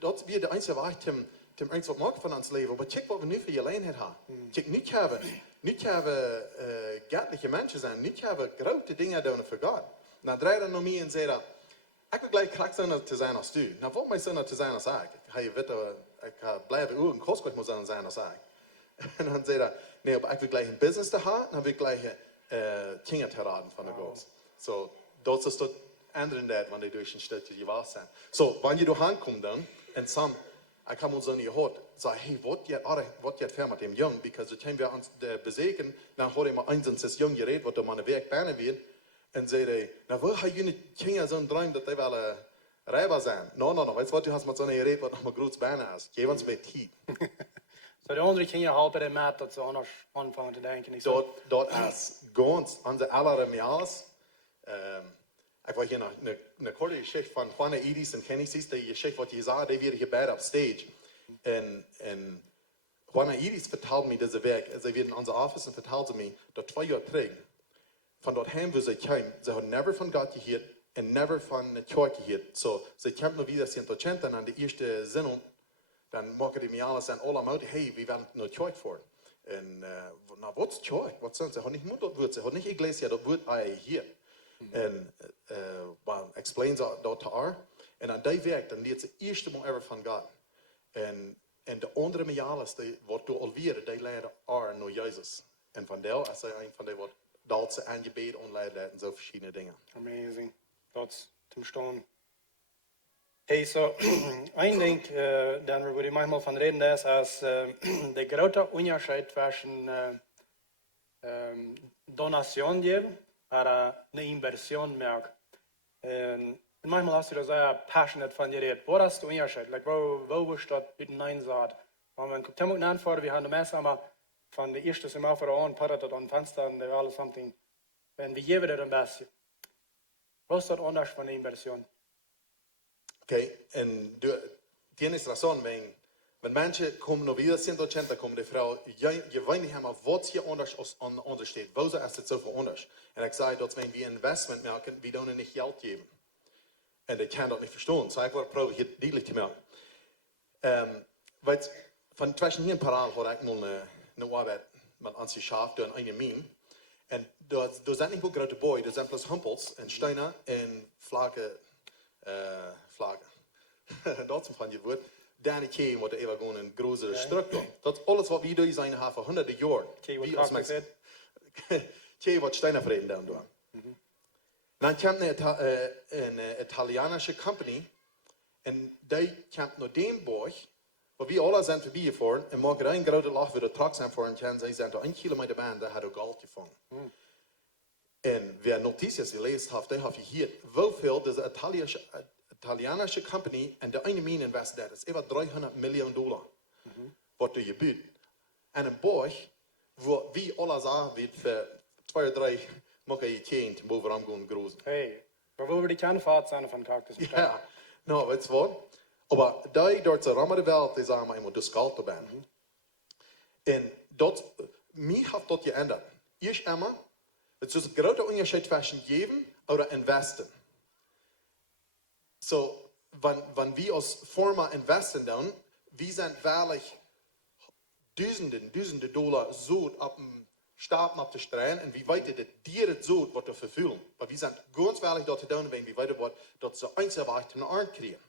dat is weer de einzige waar Tim iets wat maakt van ons leven. Maar check wat we nu voor je lijn hebben. Check niet hebben göttliche mensen zijn, niet hebben grote dingen doen voor God. Dan draai je naar mij en zei dat, ik wil gleich krachtzinnig te zijn als u. Nou, wat mijn zinnig te zijn als ik? Hij weet ik ga blijven een kostbaar moet zijn als ik. En dan zei hij, nee, maar ik wil gleich een business te hebben, dan wil ik gleich dingen te raden van de God. So, dat is dat andere dat, wanneer je door een stukje gewaast zijn. So, wanneer je doorheen komt dan, en sam, ik heb ons dan gehoord, zei, hey, wat je ver met hem jong, because dan kunnen we ons bezeken, dan hoor ik maar eens en 6 jong gereed, wat er maar een werk bijna weer, en zei hij, nou, waar ga je niet kinderen zo'n droom dat hij wel rijber zijn? Nou, weet je wat, je hebt met zo'n gereed, wat nog maar groot bijna is. Geef ons bij tijd. So, de andere kinderen helpen de maat dat ze anders aanvangen te denken. Dat is ganz, onze allermeals. Ik wil hier een korte geschichte van Juana Edis en Genesis, die geschichte wat je zei, die werden gebed op stage. En Juana Edis vertelde me deze week, ze werden in onze office en vertelde me, dat 2 jaar terug, van dat heim waar ze kwamen, ze hadden never van God gehoord en never van de kerk gehoord. So, ze kwamen nog weer 180 en aan de eerste zin, dan maken die me alles aan allemaal, hey, we willen naar kerk voor. En nou, wat is kerk? Wat zijn ze? Ze hadden niet dat woord, ze hadden niet iglesia, dat woord hier. En explains dat to haar. En aan die werk, dan leert ze eerst mal ever van God. En de andere meales, die wordt door alweer, die leiden haar naar Jezus. En van daar is hij een van die wat dat ze aan je bed onleiden en zo verschillende dingen. Amazing. Dat is te staan. Hey, so, een ding, dan waar ik manchmal van reden is, als de grote Unjascheet tussen donation geven en een inversion merk. En manchmal hast du da sehr passionate von dir redet. Wo hast du Unterschied? Like, wo ist das mit dem Nein sagt? Wenn man kommt immer nachfordern, wir haben eine Messe, aber von der ersten Semester an, parat das an Fenster und alles something. Wenn wir geben das am besten. Was ist das anders von der Inversion? Okay, en tienes razón, wenn mensen komen naar weer 180 komen, de vrouw, je weet niet helemaal wat je anders steht. Wo is het zoveel anders? En ik zei dat wenn wir investment maken, we doen niet geld geven. En ik kan dat niet verstaan. So ik wil proberen hier duidelijk te maken. Weet, van tussen hier een paraal had ik nog een arbeid met ons geschaft door een mine. En daar zijn niet veel grote boy, daar zijn plus humpels en stenen en vlakken. Dat is van je woord. Daarna keer wordt er even gewoon een grotere structuur. Dat is alles wat we doen zijn voor honderden jaar. Keer wat Keer wat stenen vreden doen. Dan kwam een Italianische company en die kwam naar den borg, waar we alle zijn voorbij gefahren en morgen een grote lach voor de truck zijn voor en ze zijn er 1 kilometer baan, daar had er geld gevangen. En wer notities gelezen heeft, die heeft hier hoeveel deze Italianische company en de ene mine investeert, is over $300 miljoen. Wat er gebeurt. En een borg, waar we alle zagen, wie voor 2 of 3 makken je tjent, bovenaan gaan groeien. Hey, waar willen we die kernvaart zijn van Tag des Ja, nou, weet je wat? Maar die door de rammen de wereld, die sagen wir immer, das Geld dabei. En dat, mij heeft dat geändert. Eerst immer, het is een grote onderscheid tussen geven oder investen. So, wenn wir als Firma investen doen, wir sind wahrlich duizenden dollar zo op een stapel op te strijden en wie weet dat die het zo wat te vervullen. Maar we zijn ganz waarlijk dat te doen, wie weten wat dat ze eindelijk ten aard krijgen.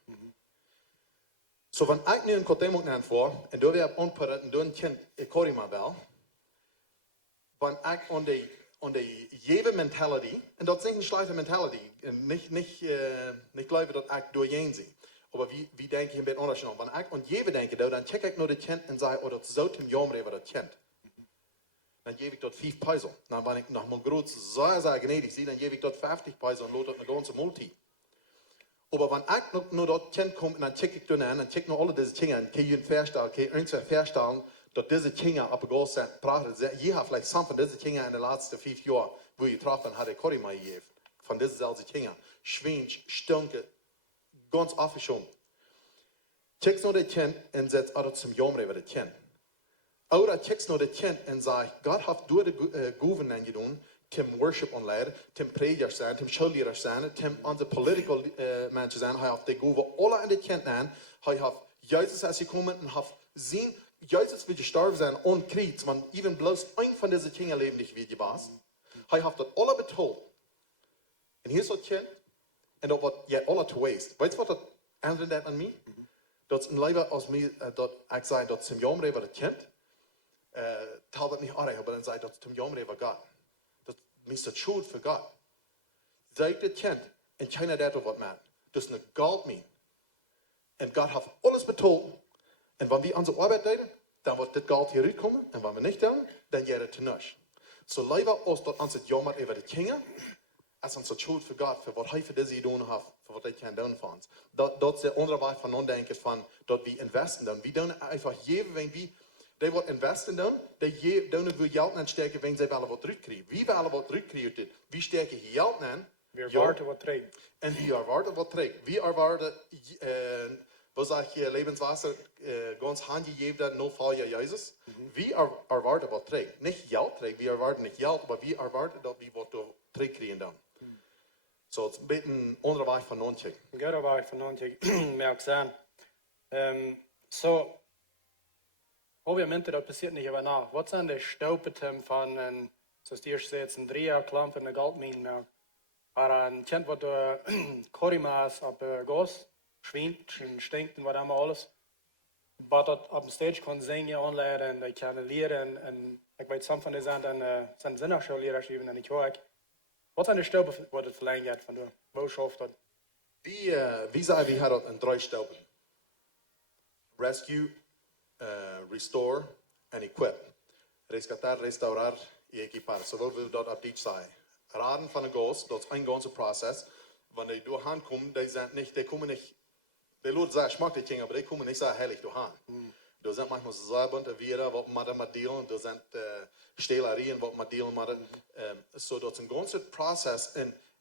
So, wenn ich nu een kodemok neem voor, en door weer onparat en door een kind, ik hoor maar wel, wenn ich on de jewe mentality, en dat is niet een slechte mentality, en niet geloven dat ik doorheen zie. Maar wie denk je een beetje anders aan? Wenn ich on jewe denke, dan check ik naar de kind en zeg, oh, dat zou hem jammer wat dat kind. Dan geef ik dat 5 peso. Dan ben ik nog maar groot, zeer gnädig zie, dan geef ik dat 50 peso en lood dat een ganze multi. Maar wenn ich naar dat kind kom en dan check ik dan aan, dan check naar alle deze dingen en kan je verstellen, dat deze dingen op een goal zijn praten. Je hebt vielleicht some van deze dingen in de laatste 5 jaar, wo je trafen had ik Corrie mij gegeven. Van deze zelfde dingen. Schweens, stunken, ganz afgeschoten. Check naar dat kind en zegt, oh, dat is een jammer wat dat kind. Oder check naar dat kind en zegt, God heeft door de gouverneur gedaan, tim worship onleiden, tim predikers zijn, tim schoolleraars zijn, tim onze political mensen zijn. Hij heeft de gouverneur alle in dit kind aan. Hij heeft Jezus als gekomen en heeft zien, Jezus wil gestorven zijn on Kreuz, want even bloos een van deze dingen levendig wie je was. Hij heeft dat alle betoeld. En hier is dat kind, en dat wordt je alle te waste. Weet je wat dat aanvindt aan mij? Dat is een leven als mij, dat ik zei dat het jammer was het kind. Taal dat niet aardig, maar dan zei dat het jammer was God. Dat is de schuld voor God. Zij het kind, en China dat wat maakt. Dus een goud mee. En God heeft alles betoeld. En wanneer we onze arbeid deden, dan wordt dit geld hier uitkomen. En wanneer we niet doen, dan gaat het te niks. Zo leven als dat ons het jammer over de dingen, als ons het schuld voor God, voor wat hij voor deze doen heeft, voor wat hij kan doen voor ons. Dat is de andere weg van ondenken van, dat we investen doen. We doen einfach geven, wenn we, die wat investen doen, die doen we geld aansteken, wenn ze willen wat terugkrijgen. Wie willen wat terugkrijgen, wie steken geld aan. We erwarten wat terug. En wie erwarten wat terug. Wie erwarten, was zeg je, levenswasser, ganz handgegeven, no fall je Jezus. Wie erwarten wat terug. Niet geld terug, we erwarten niet geld, maar wie erwarten dat we wat terugkrijgen dan. So, het is een beetje een andere weg van non-check. Een goede weg van non-check, merk zijn. So, obviamente, dat passiert nicht über nach. Was sind die Staupetem von, zoals die eerst zei, een 3 jaar klamp in de goudmine. Maar een kind wat door Korima's op gas, schwint, stinkt en wat allemaal alles. Maar dat op een stage kan zingen, aanleiden en ik kan leren. En ik weet, soms van die zijn zinnerschoolleerders even en ik hoor. Wat zijn de staupen wat het verlengd gaat van door? Hoe schafft dat? Wie zei, we hadden een 3 staupen. Rescue, restore en equip. Rescatar, restaurar y equipar. Zo willen we dat op dit zijn. Raden van een gas, dat is een ganze proces. Wanneer die doorheen komen, die komen niet, die Leute sagen, ich mag die Dinge, aber die komen niet zo heilig doorheen. Er zijn manchmal so bunte Vieren, wat man met delen, er zijn stelerieën, wat man delen met. So, dat is een ganze proces.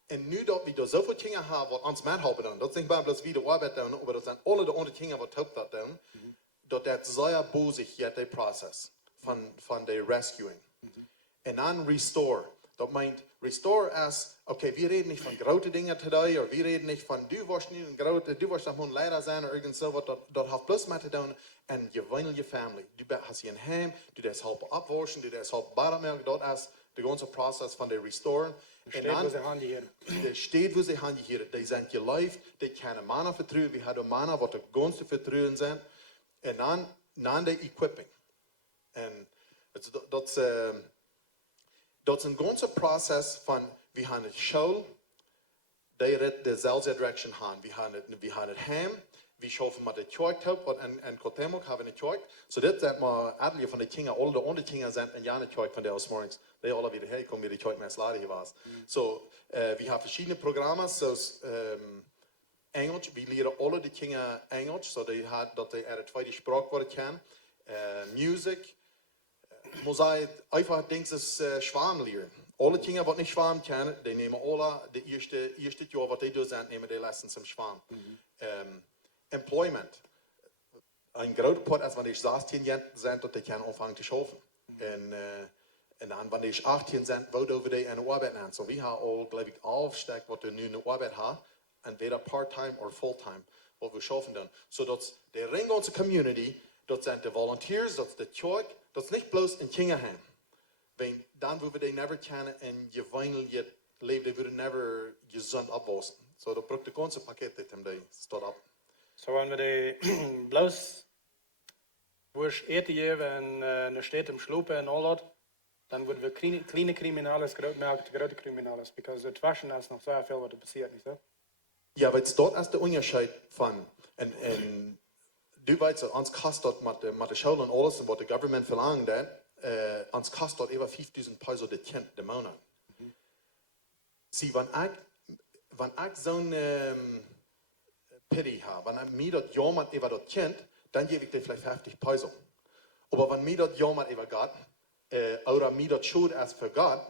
En nu dat we er zoveel dingen hebben, wat ons met helpen doen, dat is niet maar bloos wie de arbeid doen, maar dat zijn alle de andere dingen wat helpt dat doen, dat zeer bozig is, die proces van de rescuing. En dan restore. Dat meint, restore is, okay, wir reden nicht von grote dingen today, oder wir reden nicht von, du warst nicht ein grote, du warst noch ein Lehrer sein, oder irgend so, dat hat bloß mit zu tun, en je will je family. Du hast je een heim, du das helpen abwaschen, du das helpen baden, dat is de ganze Prozess van de restore. Steht, wo sie handgehören. De steht, wo sie handgehören. Die sind geliefd, die kunnen mannen vertrouwen, we hebben mannen wat de ganze vertrouwen zijn. En dan de equipping. En dat is een ganze Prozess van, we hebben een school, die redt dezelfde direction gaan. We gaan het hem. We schaffen met de kerk help, wat en Kotemok hebben een kerk. So dit zijn maar alle van de kinderen, alle de andere kinderen zijn in jaren kerk van de morgens. Die alle weer herkomen bij de kerk met sladen geweest. So, we hebben verschillende programma's, zoals Engels. We leren alle de kinderen Engels, zodat dat die er tweede spraak worden kan. Music. Moet ik einfach denken, is Schwaan leren. Alle kinderen wat niet Schwaan kennen, die nemen alle de eerste jaar wat die doen zijn, nemen die lessen zum Schwaan. Employment. Een groot part is wanneer 16 zijn, dat die kan aanvangen te schaffen. En dan wanneer je 18 zijn, willen we die aan de arbeid aan. So we hebben al, geloof ik, afgestekt wat we nu in de arbeid hebben. Entweder part-time of full-time, wat we schaffen doen. Zodat de ring onze community, dat zijn de volunteers, dat is de kerk, dat is niet bloos een kinderheim. Dan willen we die never kennen en je weinig je leven, die willen never gezond opwassen. So dat braucht de ganze pakket dat hem die staat op. So wenn wir die bloß wurscht eten geven en eine steht im Schlupen und all dat, dann würden wir kleine Kriminales merken zu große Kriminales, because het waschen is nog zo veel wat er passiert, niet zo? Ja, weil dort ist der Unterschied von, und du weißt, uns kostet dort mit der Schule und alles, und was der Government verlangt, uns kostet dort über 5.000 Peso de Kind, de Monat. Sie, wenn ich so ein Pity habe, wenn ich mir das jemand über das Kind, dann gebe ich dir vielleicht 50 Peso. Aber wenn mir das jemand über Gott, oder mir das Schuld ist für Gott,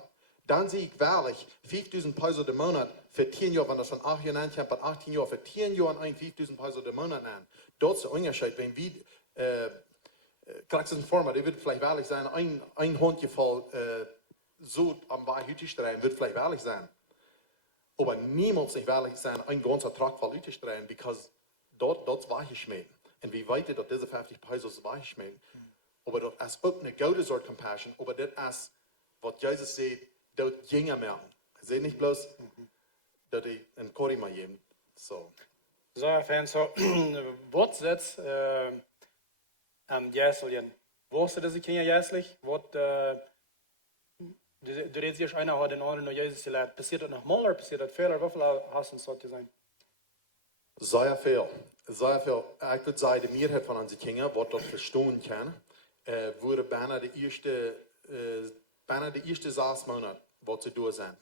dann sehe ich wahrlich 5.000 Peso de Monat für 10 Jahre, wenn das von 8 Jahren anfängt, bei 18 Jahren, für 10 Jahre ein 5.000 Peso de Monat an. Dort ist der Unterschied, wenn wir, kriegst du eine Form, die wird vielleicht wahrlich sein, ein Hundgefall, so am Beihüte streichen, wird vielleicht wahrlich sein. Aber niemals nicht wahrlich sein, ein ganzer Tragfall uitstrijden, because dat war ich schmecken. Und wie weit dat diese 50 Pesos war ich schmecken. Aber dat is ook eine gute soort compassion, aber das ist, was Jesus sagt, dat jinger merken. Ich sehe nicht bloß, dass ich einen Korima geben. So. So, Fan, so, wat zit aan Jäseljen? Wusste diese Kinder jäslich? Du redest sich einer hat den anderen noch Jesus gelehrt. Passiert das noch mal oder passiert das viel? Oder wie viel hast du so gesagt? Sehr viel. Sehr viel. Ich würde sagen, die Mehrheit von unseren Kindern, die das verstehen kann, wurde bijna de eerste 6 Monate, wat ze door zijn,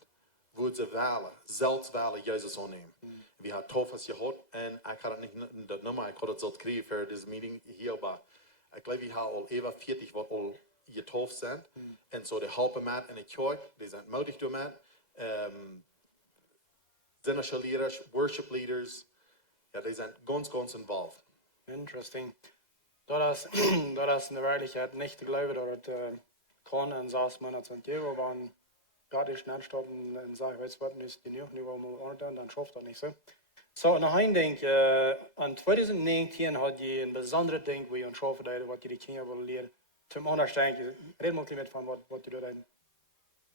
worden ze wählen, zelfs wählen Jesus aannemen. We hebben Tofas gehad en ik had het niet, dat nummer, ik had het zelf gekregen voor deze meeting hier, maar ik geloof we hebben al even 40 wat al getoof zijn. En zo de helpen met in de kerk, die zijn moedig door met. Zinnische leiders, worship leaders, ja, die zijn ganz involved. Interesting. Dat is in de werkelijkheid niet te geloven dat het kan en 6 maanden zijn gegeven, maar God is niet stoppen en zeggen, weet je wat, nu is het genoeg, nu willen we ordenen, dan schaft dat niet zo. Zo, nog een ding, in 2019 had je een bijzondere ding waar je aan schaffen deed, wat je die kinderen willen leren. Zum ondersteunen, red maar met van wat je doet.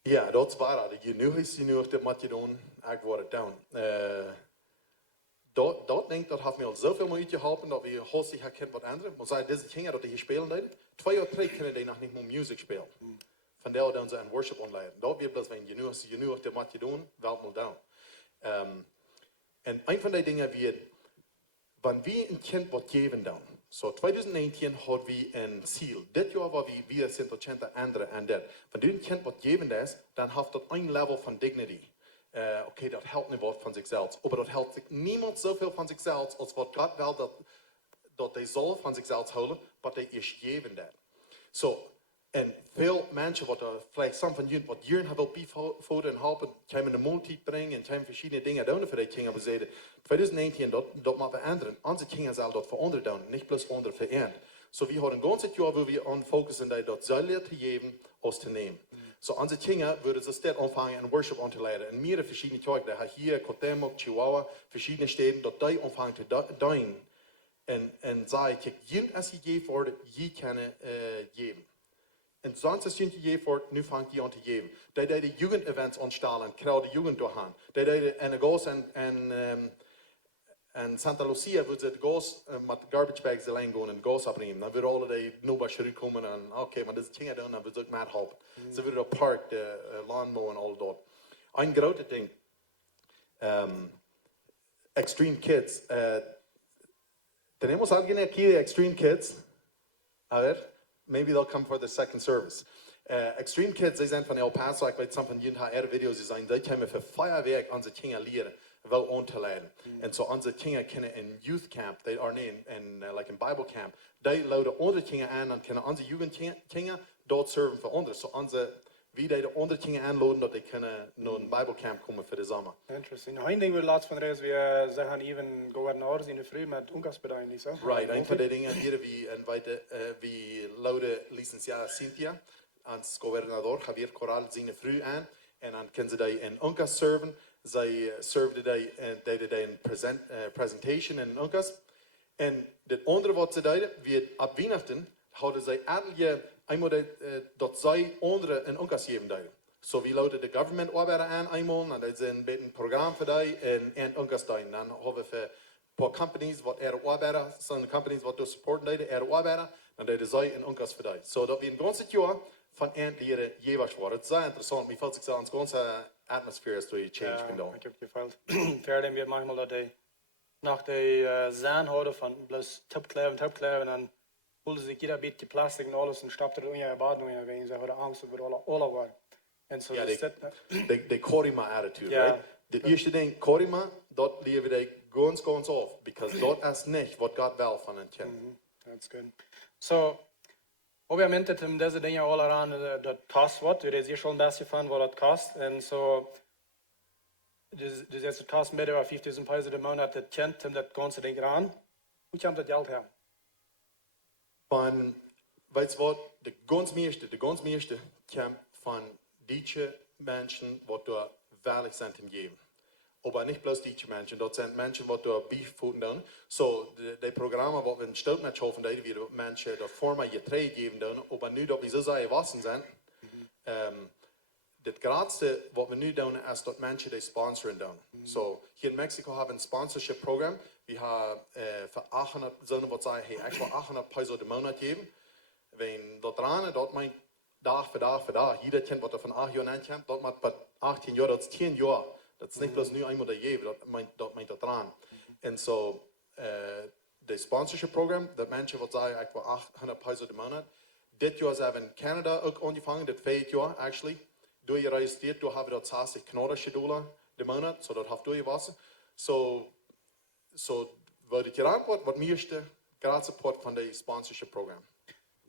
Ja, dat is waar. Genoeg is genoeg, dat moet je doen, ik word het doen. Dat denk ik, dat heeft me al zoveel meer uitgeholpen, dat we hostig herkent wat anderen. Maar zij, deze kinderen dat die hier spelen deden, 2 of 3 kunnen die nog niet meer muziek spelen. Vandaar dan ze een worship aanleiden. Dat weer bloos, wenn genoeg is genoeg, dat moet je doen, wel maar doen. En een van die dingen weer, wanneer we een kind wat geven dan. So 2019 hadden we een ziel. Dit jaar waren we weer 180 anderen en dat. Wanneer een kind wat geven is, dan heeft dat een level van dignity. Okay, dat helpt niet wat van zichzelf. Maar dat helpt niemand zoveel van zichzelf als wat God wil dat hij zal van zichzelf houden, wat hij is geven dat. So, en veel mensen, wat vielleicht some van jullie, wat jullie hebben bijvouden en helpen, kunnen de maaltijd brengen en kunnen verschillende dingen doen voor die kinderen. We zeiden, 2019, dat moeten we ändern. Onze kinderen zullen dat veranderen doen, niet plus onder veranderen. So, we hadden een ganze jaar, waar we aan focussen, dat zij leert te geven, als te nemen. So, onze kinderen würden ze steeds aanvangen en worship aan te leiden. En meerdere verschillende kerken, daar hier, Moak, Chihuahua, verschillende steden, dat die aanvangen te doen. En zei, kijk, jullie als gegeven worden, je kunnen geven. En sonst is je gegeven wordt, nu vangt je aan te geven. Die deden jugendevents aanstellen, krijgen de jugend doorgaan. Die deden en de goos en Santa Lucia würden ze de goos met garbage bags alleen gaan en goos opnemen. Dan würden alle die nobel terugkomen en oké, maar dat is dingen doen, dan würden ze ook met helpen. Ze würden op park, de lawnmower en al dat. Een grote ding. Extreme Kids. Tenemos alguien aquí de Extreme Kids? A ver, maybe they'll come for the second service. Extreme Kids, die zijn van El Paso. Ik weet van jullie HR-video's zijn. Die komen voor Feuerwerk onze kinderen leren, wel on te leiden. En zo onze kinderen kunnen in youth camp, die are in like in Bible camp, die laden andere kinderen aan en kunnen onze jugendkinderen dort serven voor ons. Zo onze wie die de andere kinderen aanladen, dat die kunnen naar een Bible camp komen voor de zomer. Interesting. Nog één ding we laatst van reis, we zeggen even gouverneurs in de vrije met ongasbeduiding, niet zo? Right, een van de dingen hier wie laden licenciada Cynthia als gouverneur Javier Corral zijn vrouw aan en dan kunnen ze die in onkas serven. Zij serveden die een presentation in onkas. En het andere wat ze deden, wie op Weihnachten hadden zij elke eenmaal dat zij andere in onkas geven deden. So we laden de government arbeiden aan eenmaal en dat is een beetje een programma voor die en onkas deden. Dan hebben we voor paar companies wat arbeiden, zijn companies wat door supporten deden, arbeiden, dan deden zij in onkas voor die. So dat we een ganze jaar van eind leren jeweils worden. Het is zeer interessant. Mir fällt sich so ans ganze Atmosphäre ist durch Change Ja, ik heb gefällt. Verder wird manchmal, dat hij nach der Zahnhorde von bloß Tippkleven, dann holte sich jeder beetje Plastik und alles und stapte in ihre Badung wegen seiner Angst über alle war. Und so Ja, das de Korima attitude, Ja. right? De eerste ding, Korima, dat leren we ganz auf, because dat is niet wat God wil van een kind. That's good. So, obviamente, deze dingen alle aan dat kost wat. We zijn schon een beetje van wat dat kost. En zo, dus het kost meer dan 50.000 peso de maand dat kind dat ganze ding aan. Hoe komt dat geld her? Van, weet je wat, de ganz meeste komt van die mensen wat door veilig zijn te geven. Aber nicht bloß die Menschen, dort sind Menschen, die da beefen dann. So, die Programme, die wir in Stoltmatch hoffen, die wir Menschen da Forma getreten geben dann, aber nu, dass wir so sehr gewachsen sind, das Größte, was wir nu tun, ist, dass Menschen die sponsoren dann. So, hier in Mexiko haben wir ein Sponsorship-Programm. Wir haben für 800, so was sagen, hey, ich will 800 Peso den Monat geben. Wenn dort dran, dort meint, Tag für Tag, jeder Kind, was da von 8 Jahren ankommt, dort macht bei 18 Jahren, das ist 10 Jahre. Dat is niet bloß nu eenmaal dat je, dat meint dat eraan. En zo, de sponsorship program, dat mensen wat zeggen, ik wil 800 peso de maand. Dit jaar zijn we in Canada ook aangevangen, dit 5 jaar, actually. Door je registreerd, door hebben we dat 60 Kanadische dollar de maand, zo dat heeft doorgewassen. Zo, wat het je antwoord, wat meeste gratis support van de sponsorship program.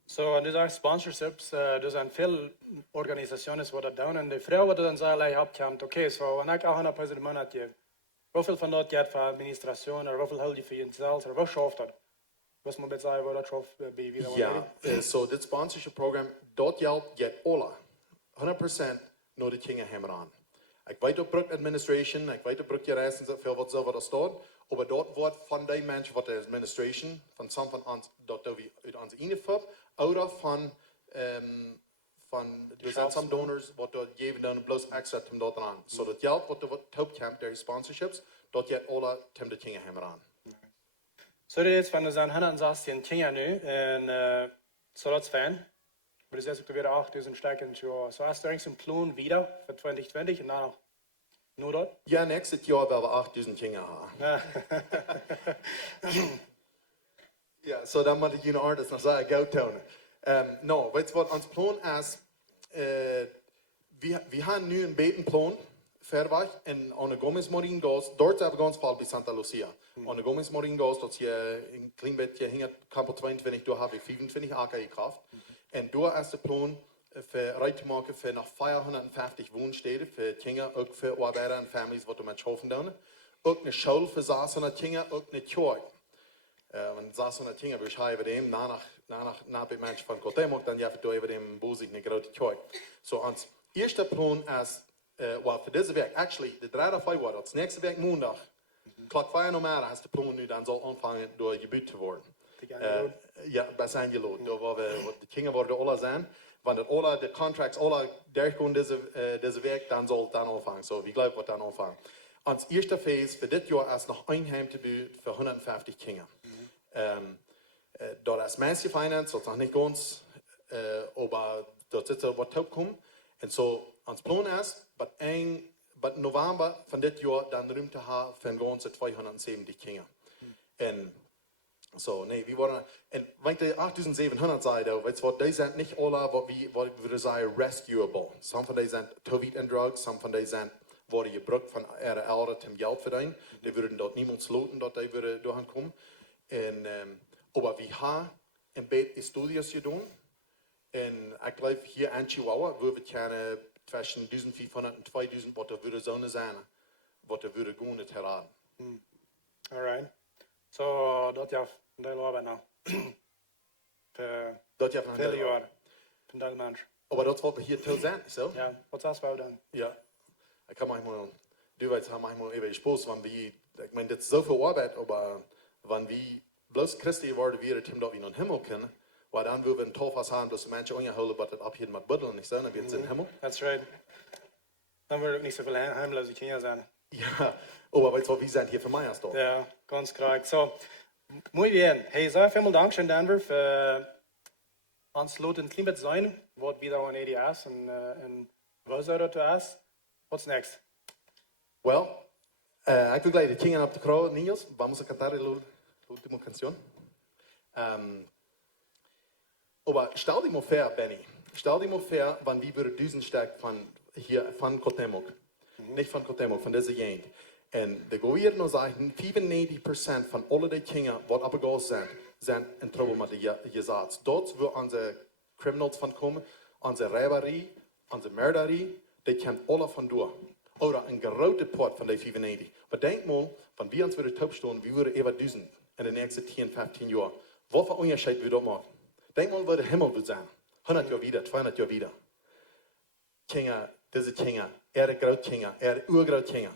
So, und du sagst Sponsorships, das sind viele Organisationen, die das tun. Und die Frau, die dann sagt, ich habe okay, so, wenn ich auch 100 Peso im Monat gebe, wie viel von dort geht für Administration, oder wie viel hält die für ihren Selbst, oder was schafft das? Was man jetzt sagen, wo das schafft, wie wieder? Ja, so das sponsorship program, dort geht alle, 100% nur die Kinder haben an. Ich weiß, ob Administration, ich weiß, ob die Reisen so viel, was da steht, aber dort wird von den Menschen, was die Administration, von uns, dort wir uit onze ingevoerd, oder von er zijn some donors, wat dort geven dan bloß extra tim dort aan. So dat geld, wat dort camp, der sponsorships, dort geht alle tim de Kinder haben an. So, jetzt, wenn du dann hin und sagst, die Kinder nu, und so das fan, aber das heißt, du wieder 8.000 stecken, so hast du eigentlich einen Plan wieder für 2020 und danach nur dort? Ja, nächstes Jahr werden wir 8.000 Kinder haben. Ja, so dan moet ik je artist nog zeggen, goud tonen. No, weet je wat ons plan is? We hebben nu een betenplan verweg en aan de Gomez Moringas, dort hebben we ons val bij Santa Lucia. Aan de Gomez Moringas, dat je een klein beetje hinget, kampel 22, daar hebben we 25 acre gekauft. En daar is de plan für reit te maken voor nog 450 woonsteden, voor kinderen, ook voor arbeiders en families wat we met helpen doen. Ook een school voor 600 kinderen, ook een kerk. Want 600 kinderen, we schrijven dem, na bij mensen van Kotemok, dan hebben we dem boezig een grote kerk. So, ons eerste plan is, voor deze week, actually, de 3 of 5 wordt, nächste week maandag, klok 5 normaal, is de plan nu dan zal aanvangen door gebuurd te worden. Ja, bij zijn gelood, door waar de kinderen worden alle zijn. Want alle de contracts, alle dergelijke deze week, dan zal het dan aanvangen. So, wie glaubt, wat dan aanvangen. Ons eerste phase voor dit jaar is nog een heim te buurt voor 150 kinderen. Dat is mensen finance, dat is nog niet ganz, maar dat zit er wat opkomen. En zo, ons plan is, aber November von dit Jahr dann rümte ha von ganze 270 Kinder. Und so, nee, wir waren, und wenn die 8700 sei, weißt du, die sind nicht alle, was wir sagen, rescuable. Some von denen sind Tobit and Drugs, some von denen sind, worden gebraucht von ihrer Eltern zum Geld verdienen. Die würden dort niemals loten, dort die würden durchkommen. Und, aber wir haben ein bisschen Studies getan. Und ich glaube, hier in Chihuahua, wo wir keine zwischen 1500 und 2000, was da würde Sonne sein, was da würde gehen, nicht heran. Alright. So, dat ja een deel arbeid nou. Dat ja van Veel jaren. Een deel mens. Aber das wollen wir hier till sein, so? Ja, wat is dat dan? Ja. Ich kann manchmal, du weißt, haben manchmal über Spaß, wenn wir, ich meine, das ist so viel Arbeit, aber wenn wir bloß Christi geworden wären, Tim, dass wir in den Himmel können, weil dann würden wir ein Tofas haben, dass Menschen angeholt, was das abheben mit Buddeln nicht sein, dann wird es in den Himmel. That's right. Dan wordt ook niet zoveel heimloze kinderen zijn. Ja, aber weißt du, wir sind hier für Meiersdorf. Ja, ganz korrekt. So, muy bien. Hey, sehr vielen Dank schön, Denver, für uns Leute ein klein bisschen sein, was wieder an EDS und was soll das ist. What's next? Well, ich will gleich die Kinder auf die Kroon, Niels, vamos a cantar la última canción. Aber stell dir mal vor, Benny, stell dir mal vor, wenn wir über diesen Stück von Kotemok, nicht von Kotemok, von dieser Gegend. Und der Gouverneur sagt, 95% von allen den Kindern, die abgegangen sind in Trouble mit der Gesetz. Dort, wo unsere Criminals von kommen, unsere Räuberei, unsere Mörderei, die kommen alle von dort. Oder ein großer Part von den 95. Aber denk mal, wenn wir uns wieder taub stehen, wie würden über diesen in den nächsten 10, 15 Jahren, was für Unterschied wir dort machen? Denk mal, wo der Himmel wird sein. 100 Jahre wieder, 200 Jahre wieder. Kinder, diese Kinder, Großkinder, Urgroßkinder.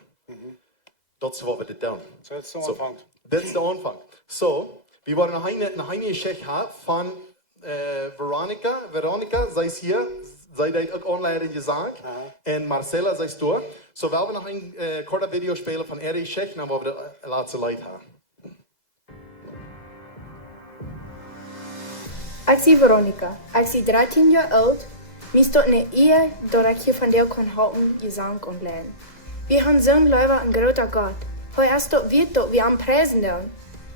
Das ist, was wir tun. So, das ist der Anfang. Das ist der Anfang. So, wir wollen noch eine Geschichte haben von Veronica. Veronica, sei es hier, sei das auch online gesagt. Und Marcella, sei es dort. So, weil wir noch ein kurzes Video spielen von ihrer Geschichte, dann wollen wir das letzte Lied haben. Ik zie Veronica. Ik zie 13 jaar oud. Mir stond eine Ehe, dat ik hier van jou kan helpen, gezang kon leren. Wir haben zo'n Leuwe een groter Gott. Hij is dat weet dat we aan prijzen doen.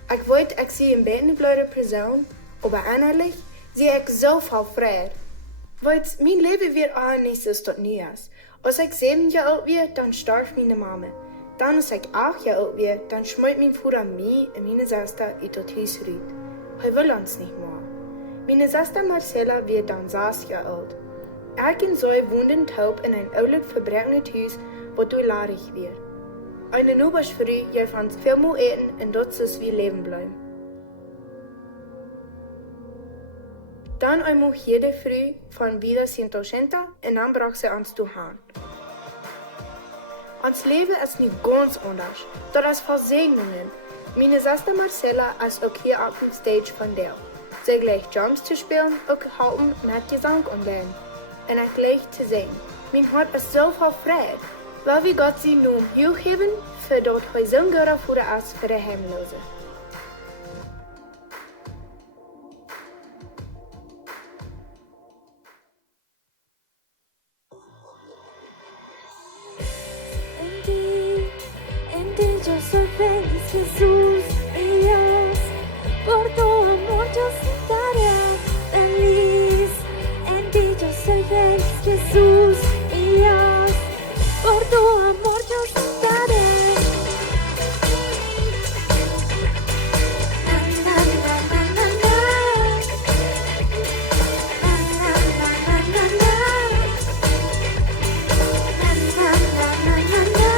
Ik weet, ik zie een betenblauwe persoon, aber innerlich zie ik zoveel vrede. Want mijn leven weer aan niet zoals dat nu is. Als ik 7 jaar oud weer, dan starf mijn mama. Dan als ik 8 jaar oud weer, dan schmult mijn vader mij en mijn zuster uit het huis uit. Hij wil ons niet meer. Mijn zuster Marcella wird dann 6 jaar oud. Ik en zij woonden taub in een oudelijk verbrekkend huis, wat doorlarig weer. Eine Nubersfrüh gaf ons veel meer eten en dat zoals we leven blijven. Dan eenmaal jede früh van wieder zijn docenten en dan bracht ze ons toe aan. Ons leven is nu ganz anders. Dat is vol Segnungen. Meine zuster Marcella is ook hier op de stage van deel. Zij gleich drums te spelen, ook helpen met gezang online. En ik gleich te zingen. Mijn hart is zo vol vrede. Weil wir Gott sie nun hochheben, für dort hij zo'n groter Vader is voor de heimlozen. En ti yo soy feliz, Jesús y Dios. Por tu amor yo estaré feliz. En ti yo soy feliz, Jesús y Dios. Por tu amor yo estaré. Na, na, na, na, na, na. Na, na, na, na, na, na. Na, na, na, na, na, na.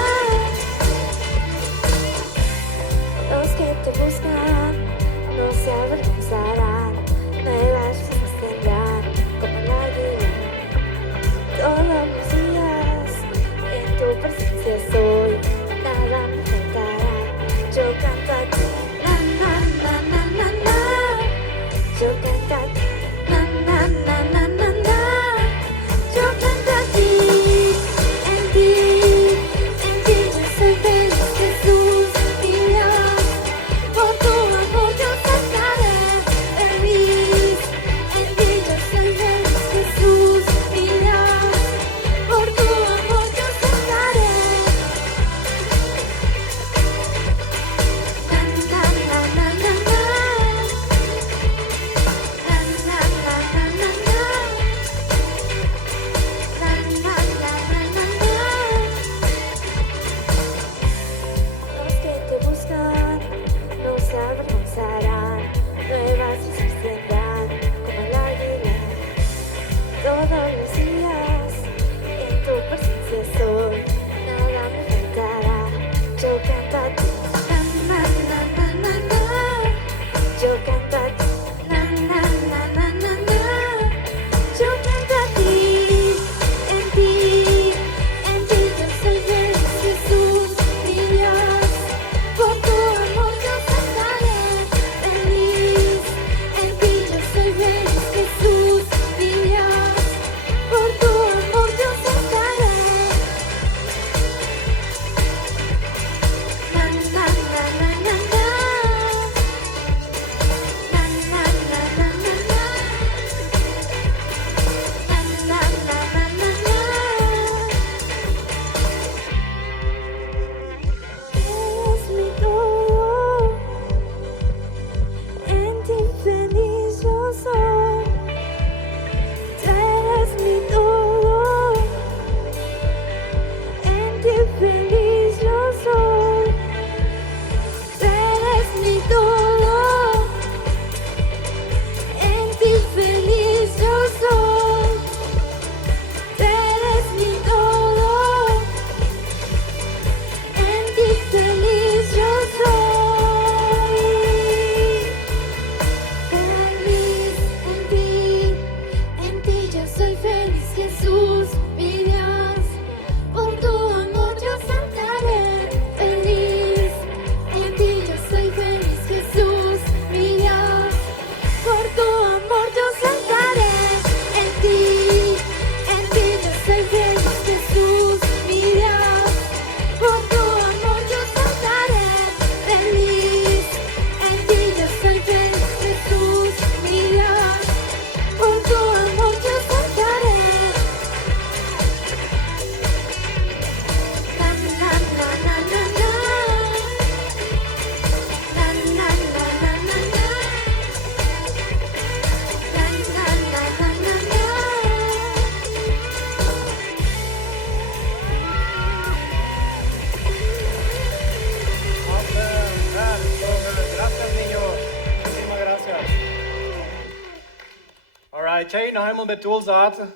ik kijk nog helemaal met doel zaten.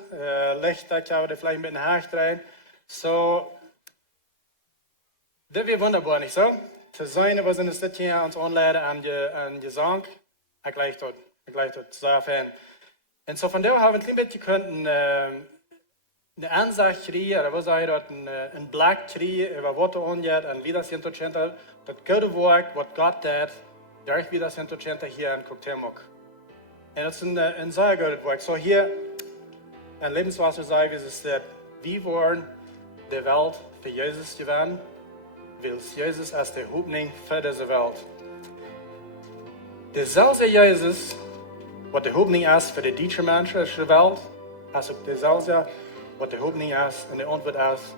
Licht dat jou er vielleicht mit nach rein. So, das wäre wunderbar, nicht so? Zu sein, was in der Stadt hier uns anleiden an Gesang, ich gleich dort, sehr fan. Und so von der haben wir ein bisschen können eine Ansicht kriegen, oder was sei das, ein Blick kriegen, über was er angeht, und wie das hinterher, das gute Werk, was Gott tut, durch wie das hinterher hier in Moak. Und das ist ein sehr gutes Werk. So hier, ein Lebenswasser sei, wie es steht, wir wollen die Welt für Jesus gewinnen, weil Jesus als der Hoffnung für diese Welt. Derselbe Jesus, was die Hoffnung ist für die deutsche menschliche Welt, als auch derselbe, was die Hoffnung ist und die Antwort ist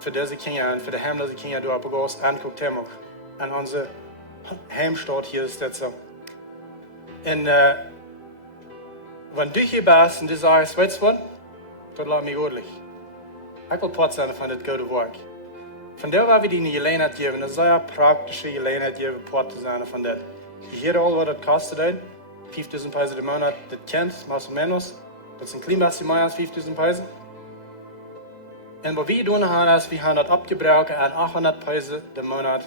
für diese Kinder und für die heimlose Kinder, die auf Gott anguckt haben. An unsere Heimstadt hier ist das so. Und wenn du hier bist und du sagst, weißt du was, das lässt mich ordentlich. Ich will Pott sein von das gute Werk. Von der war wir die Gelegenheit geben, eine sehr praktische Gelegenheit geben, Pott zu sein von das. Ich höre all, was das kostet, 5.000 Peso im Monat, das kennt, más o menos. Das sind ein klein bisschen mehr als 5.000 Peso. Und was wir tun haben, ist, wir haben das abgebraucht an 800 Peso im Monat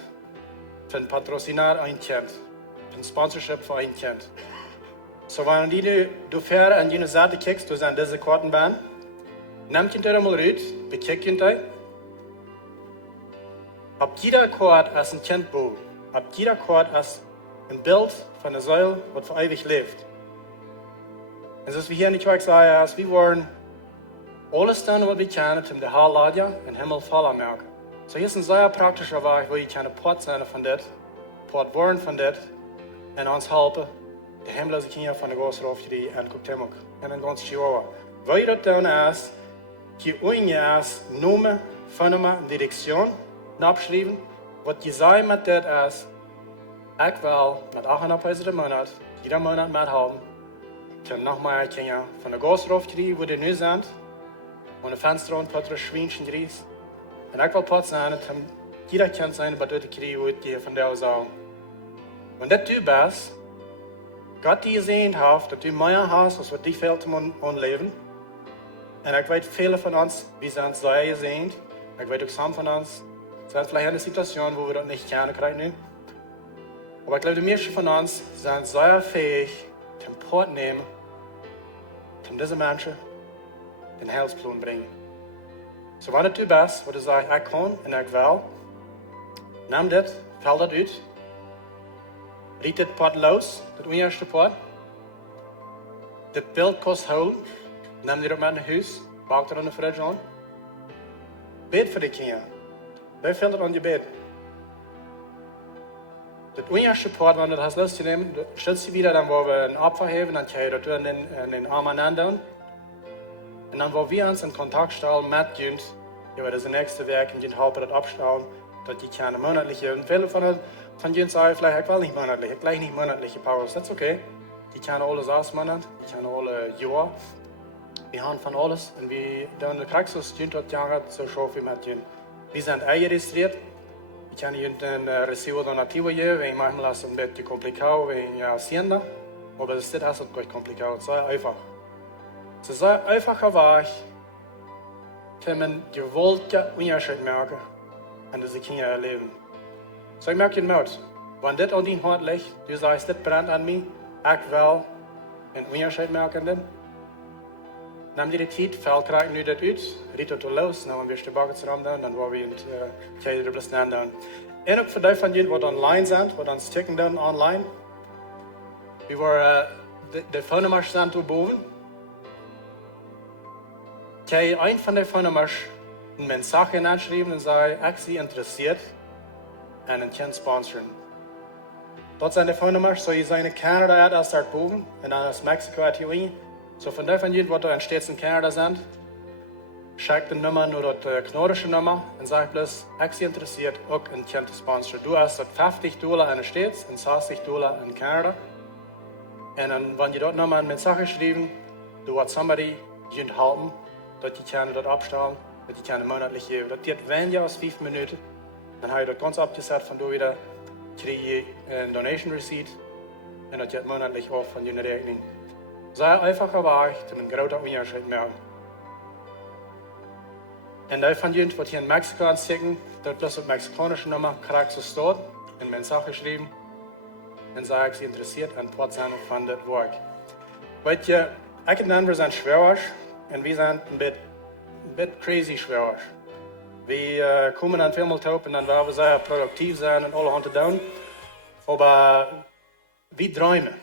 für ein Patrocinar ein Kind, für ein Sponsorship für ein Kind. So, wenn du fährst an jene Seite kickst, du sind diese Kartenbahn, nimm ihn da mal raus, bekick ihn da. Ab jeder Karte ist ein Kindbuch, ab jeder Karte ist ein Bild von einer Säule, was für ewig lebt. Und so, wie hier in die Kirche sagen, ist, wir wollen alles tun, was wir können, um die Halleluja in den Himmel fallen machen. So, hier ist ein sehr praktischer Weg, wo ich kann Port sein von das, Port werden von das, und uns helfen, die himmlische Kinder von der großen Raufgerie anguckt haben. Und ein ganzes Jahr. Weil das dann ist, die Unie ist, Nummer, Phänomen, Direktion, abschreiben, was die sagen mit das ist, ich will mit 800 Peso im Monat, jeder Monat mithaben, um noch mehr Kinder von der großen Raufgerie, wo die neu sind, und ein Fenster und ein Schweinchen dries. Und ich will Platz sein, um jeder Kind sein, was die kriegen, wo die von der sagen. Und das du bist, Gott die gesehen hat, dass du mehr hast, als was dich fehlt im Leben. Und ich weiß, viele von uns, wir sind sehr gesehen. Ich weiß auch, some von uns sind vielleicht in einer Situation, wo wir das nicht kennen kriegen. Aber ich glaube, die meisten von uns sind sehr fähig, den Port nehmen, um diese Menschen den Heilsplan bringen. So, wenn du bist, wo du sagst, ich kann und ich will, nimm das, fall das aus, riet das Port los, das erste Port, das Bild kannst du holen, nimm dir das mit nach Haus, bak das an der Fridge an, bet für die Kinder. Wer fällt das an die Bett? Das erste Port, wenn du das loszunehmen, stellst du wieder, dann wo wir ein Opfer haben, dann kann ich das in den Arm aneinander. Und dann, wo wir uns in Kontakt stellen mit Jünd, über das nächste Werk und die helfen das abstellen, dass die keine monatliche, und viele von Jünd sagen vielleicht, ich will nicht monatlich, ich gleich nicht monatliche Powers, das ist okay. Die kennen alles aus Monat, die kennen alle Jahr. Wir haben von alles und wir dann kriegst du Jünd hat Jahre so schön wie mit Jünd. Wir sind registriert, wir können Jünd ein Recibo donativo geben, wenn manchmal ist es ein bisschen kompliziert, wegen Hacienda, aber das ist nicht gleich kompliziert, sehr einfach. Es ist ein einfacher Weg, um einen gewaltigen Unterschied merken und diese Kinder erleben. So, ich merke den Mut. Wenn das an dein Hart liegt, du sagst, das brennt an mir, ich will einen Unterschied merken, nimm dir die Zeit, fällt gerade nu das aus, riet das los, dann wir die Backen zusammen, dann wollen wir in die Kirche das dann. Und auch für die von denen, die online sind, die dann sticken dann online, wir waren die Phonenummer stand da oben. Kann ein von den Phonennummern eine Message hineinschreiben und sagen, ich bin interessiert an ein Kind sponsern. Dort sind die Phonennummern, so ihr seid in Kanada als dort oben, und dann aus Mexiko hat hier. So von der von denen, die in Städten in Kanada sind, schickt die Nummer nur die knorrische Nummer und sagt bloß, ich bin interessiert, auch ein Kind zu sponsern. Du hast dort $50 in den Städten und $60 in Kanada. Und dann, wenn ihr dort nochmal eine Message schreiben, du hast somebody helfen, dass die Kinder dort abstellen, dass die Kinder monatlich geben. Das geht weniger als 5 Minuten. Dann habe ich das ganz abgesetzt, von du wieder kriege ich eine Donation Receipt und das geht monatlich auf von jener Rechnung. Sehr einfacher Weg, um einen großen Unterschied zu machen. Und da von jemand, was hier in Mexiko anstecken, dort bloß auf mexikanische Nummer, kriegt so dort, in meine Sache geschrieben, und sage, sie interessiert an Potsdam von das Werk. Weißt ihr, ich und wir sind Schwäbisch, und wir sind ein bisschen crazy Schwäbisch. Wir kommen dann vielmal top und dann werden wir sehr produktiv sein und alle Hände down. Aber wir träumen.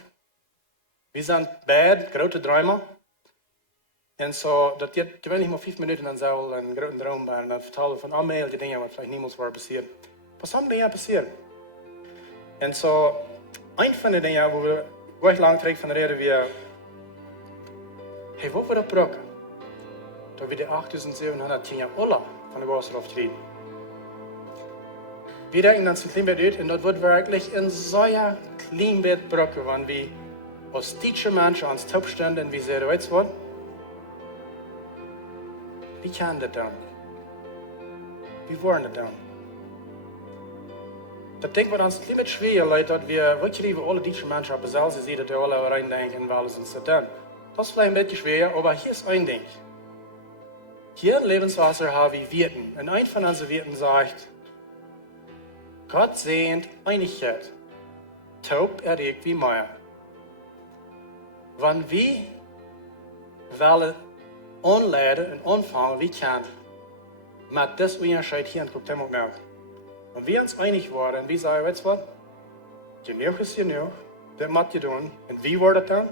Wir sind beide große Träumer. Und so, das geht gewöhnlich mal 5 Minuten an so einen großen Traum und dann vertellen von allmähliche Dinge, die vielleicht niemals waren passiert. Was haben Dinge passiert? Und so, ein von den Dingen, wo wir gleich lang trägt von reden, wir, hey, wo wir das brauchen? Da wir die 8700 Dinge alle von der Großen auftreten. Wir denken dann so ein klein bisschen und das wird wirklich ein sehr klein bisschen brauchen, wenn wir als deutsche Menschen ans Top stehen und wie sehr Deutsch werden. Wie kann das dann? Wie wollen das dann? Das Ding wird uns ein bisschen schwer, Leute, dass wir wirklich alle deutschen Menschen haben, selbst sie sehen, dass wir alle reindenken, weil es uns das dann. Das ist vielleicht ein bisschen schwer, aber hier ist ein Ding. Hier im Lebenswasser haben wir Wirten. Und ein von unseren Wirten sagt, Gott sehnt Einigkeit. Taub erregt wie Meier. Wenn wir wollen anleiden und anfangen, wie kann, mit das Unjascheet hier in Kuchtemok merken. Und wir uns einig waren, und wir sagen, weißt du was? Genug ist genug, das muss je doen. Und wie wordt het dan?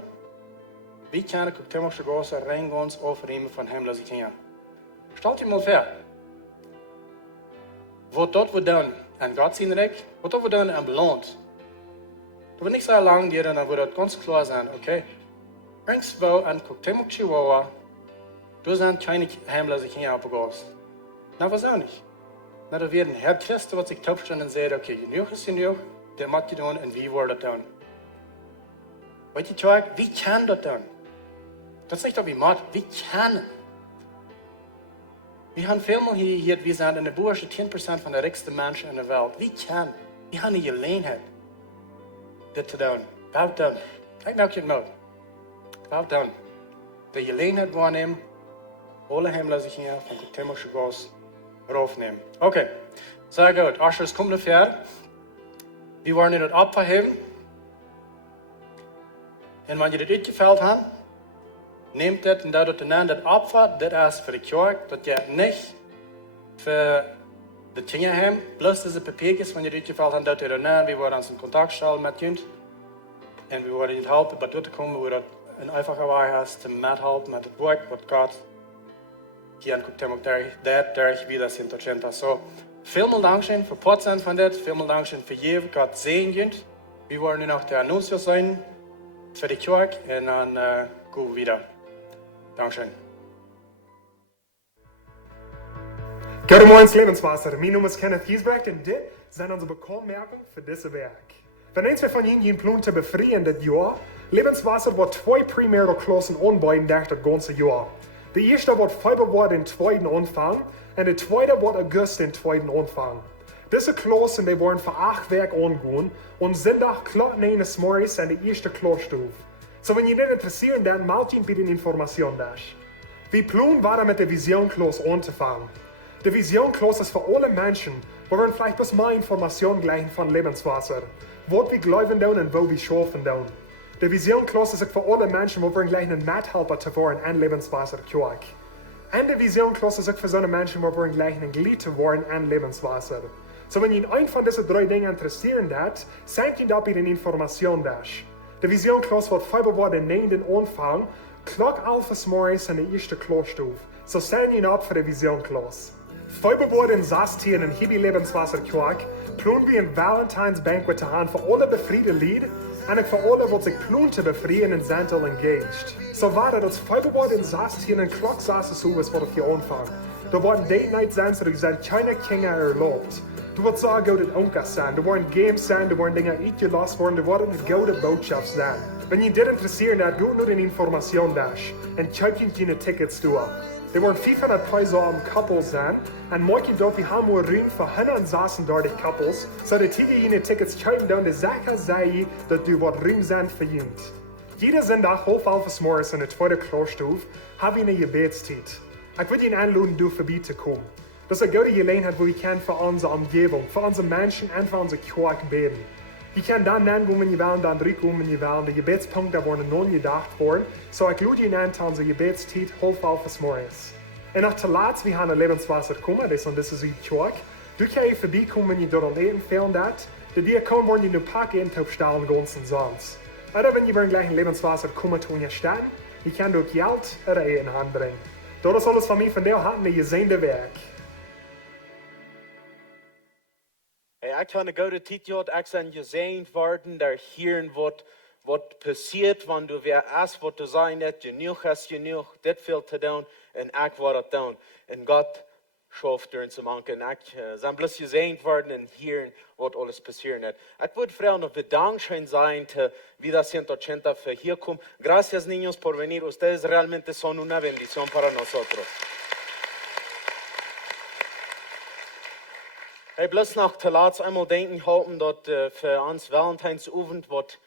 Wie kann Kuchtemok Goode reingons overnemen von Heimlosigkeit? Stell dir mal vor, was dort wird dann an Gott sein Recht, was dort wird dann an belohnt. Das wird nicht so lange gehen, dann wird das ganz klar sein, okay? Irgendwo an Kuchtemok Chihuahua, du sind keine Heimlosigkeit abgegossen. Na, was auch nicht. Na, da werden Herr Christus, was sich taubstellen und sagt, okay, genug ist genug, der muss die tun und wie wird das dann? Weißt du, wie kann das dann? Das ist nicht, ob ich muss, wie kann? Wir haben vielmal hier, wir sind in der Bursche 10% von der reichsten Menschen in der Welt. Wie kann? Wir haben die Gelegenheit, das zu tun. Warum dann? Kijk nou je het Warum dann? Die Gelegenheit wahrnehmen, alle Heimlosigkeit von Kuchtemok Goode raufnehmen. Okay, sehr gut. Asher, es kommt noch fertig. Wir wollen das abheben. Und wenn ihr das ausgefällt habt, nehmt das und das das Opfer, das ist für die Kirche, das geht nicht für die Dinge haben. Bloß diese Papierchen, wenn ihr das ausgefällt habt, das ihr dann, wir wollen uns in Kontakt stellen mit euch. Und wir wollen ihnen helfen, bei dort zu kommen, wo das ein einfacher Weg ist, zum mithelfen mit dem Werk, was Gott hier an Kuchtemok durch wieder sind. So, vielen Dank für Potsdam von das, vielen Dank für jeden, Gott segnen. Wir wollen nur noch der Annoncier sein für die Kirche und dann gehen wir wieder. Dankeschön. Goede morgens Lebenswasser. Mijn naam is Kenneth Giesbrecht en dit zijn onze bekommerken voor deze werk. Wenn eins von Ihnen einen Plan zu befreien das Jahr, Lebenswasser wird 2 primäre Klassen anbieten durch das ganze Jahr. Die erste wird Februar den 2. Anfang und die zweite wird August den 2. Anfang. Diese Klassen die wollen für 8 Werk angehen und Sonntag klart 9 Uhr morgens an die erste Klassstufe. So wenn ihr nicht interessiert, dann meldet ihn bitte Informationen durch. Wir planen weiter mit der Vision-Klasse anzufangen. Die Vision-Klasse ist für alle Menschen, wo wir vielleicht bis mehr Informationen gleichen von Lebenswasser. Was wir glauben tun und wo wir schaffen tun. Die Vision-Klasse ist für alle Menschen, wo wir gleich einen Mithelfer zu werden an Lebenswasser Kirche. Und die Vision-Klasse ist für so Menschen, wo wir gleich ein Glied zu werden an Lebenswasser. So wenn Ihnen ein von diesen 3 Dingen interessieren hat, sendet Ihnen da bitte Informationen durch. Die Vision-Klasse wird Februar den 9. Anfang, Klock 11 morgens in der ersten Klassstufe. So sendet Ihnen ab für die Vision-Klasse. Februar den 16. in Hibi Lebenswasser Kirche planen wir ein Valentine's Banquet zu haben für alle befriedete Lied und für alle, die sich planen zu befreien und sind engaged. So war das Februar den 16. in Klock 6 Uhr für die Anfang. Da werden Date Night sein, so sind keine Kinder erlaubt. Du wirst sagen, Goode Onkel sein, da werden Games sein, da werden Dinge eingelassen werden, da werden eine Goode Botschaft sein. Wenn ihr das interessiert, dann geht nur die Information durch und checkt Ihnen Tickets durch. Da werden 500 Preise am Couple sein und morgen dort wir haben wir Raum für 136 Couples, so dass die Ihnen Tickets checken dann, die sicher sei, dass du was Raum sein für ihn. Jeder zondag half 11 's morgens in de tweede kloorstoef hebben we een gebedstijd. Ik wil je aanladen door voorbij te komen. Dat is een goede gelegenheid waar je kan voor onze omgeving, voor onze mensen en voor onze kerk beden. Je kan dan aankomen je wil en dan terugkomen je wil. De gebedspunten worden nog gedacht worden. Zo ik lade je aan tot onze gebedstijd half 11 's morgens. En nog te laat, we gaan naar levenswasser komen, dat is aan deze zijde kerk. Du kan je voorbij komen je door een eten veel dat. De diakon worden je nu pakken in op staan ganzen zons. Oder wenn je weer gleich een levenswasser komen toen je staat, je kan ook geld oder in hand brengen. Dat is alles van mij van deel had en je zijn de werk. Hey, ik heb een goede tijd gehad, ik ben gezegend worden, daar hier wat passiert, wanneer du weer erst wat du sein net, genoeg hast genoeg, dit veel te doen, en ik word het doen. En God schafft door ons manken. Ik ben bloß gezegend worden en hier wat alles passieren net. Ik wil vooral nog bedankschön sein, wie das 180 für hier kommen. Gracias niños por venir, ustedes realmente son una bendición para nosotros. Hey, bloß noch te laat einmal denken halten, dat für uns Valentinsavond wat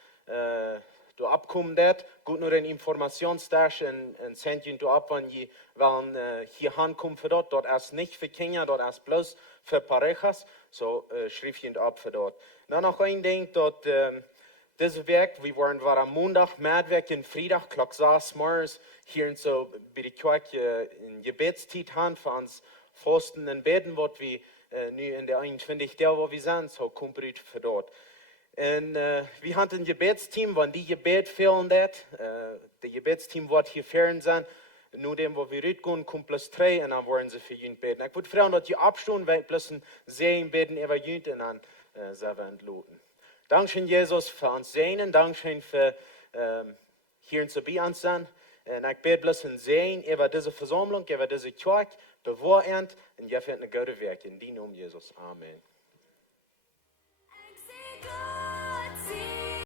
du abkommen dat, gut nur een informationsdash en send je du ab, wanneer je willen hier aankomen voor dat. Dat is niet voor kinderen, dat is bloß voor parejas. So schrijf je ab voor dat. Dan nog een ding, dat deze week, we waren am Montag, Maandag en Vrijdag, klok 6 morgens, hier en zo bij de kerk in gebedstijd aan voor ons vasten en beden, wat we nu in de 21 jaar waar we zijn, zo komt het voor dat. En we hadden een gebedsteam, wanneer die gebed fehlen dat, de gebedsteam wordt hier fern zijn, nu dem waar we uitgaan, komt plus 3 en dan worden ze voor jullie beden. Ik wil vragen dat je opstaan, wij plus een zee beden over jullie en dan zijn we ontloten. Dankzij Jezus voor ons zijn, dankzij voor hier zu bij ons zijn. En ik bid plus een zee over deze verzameling, over deze kerk, bewaarend en je vindt een goede werk in die naam Jezus. Amen.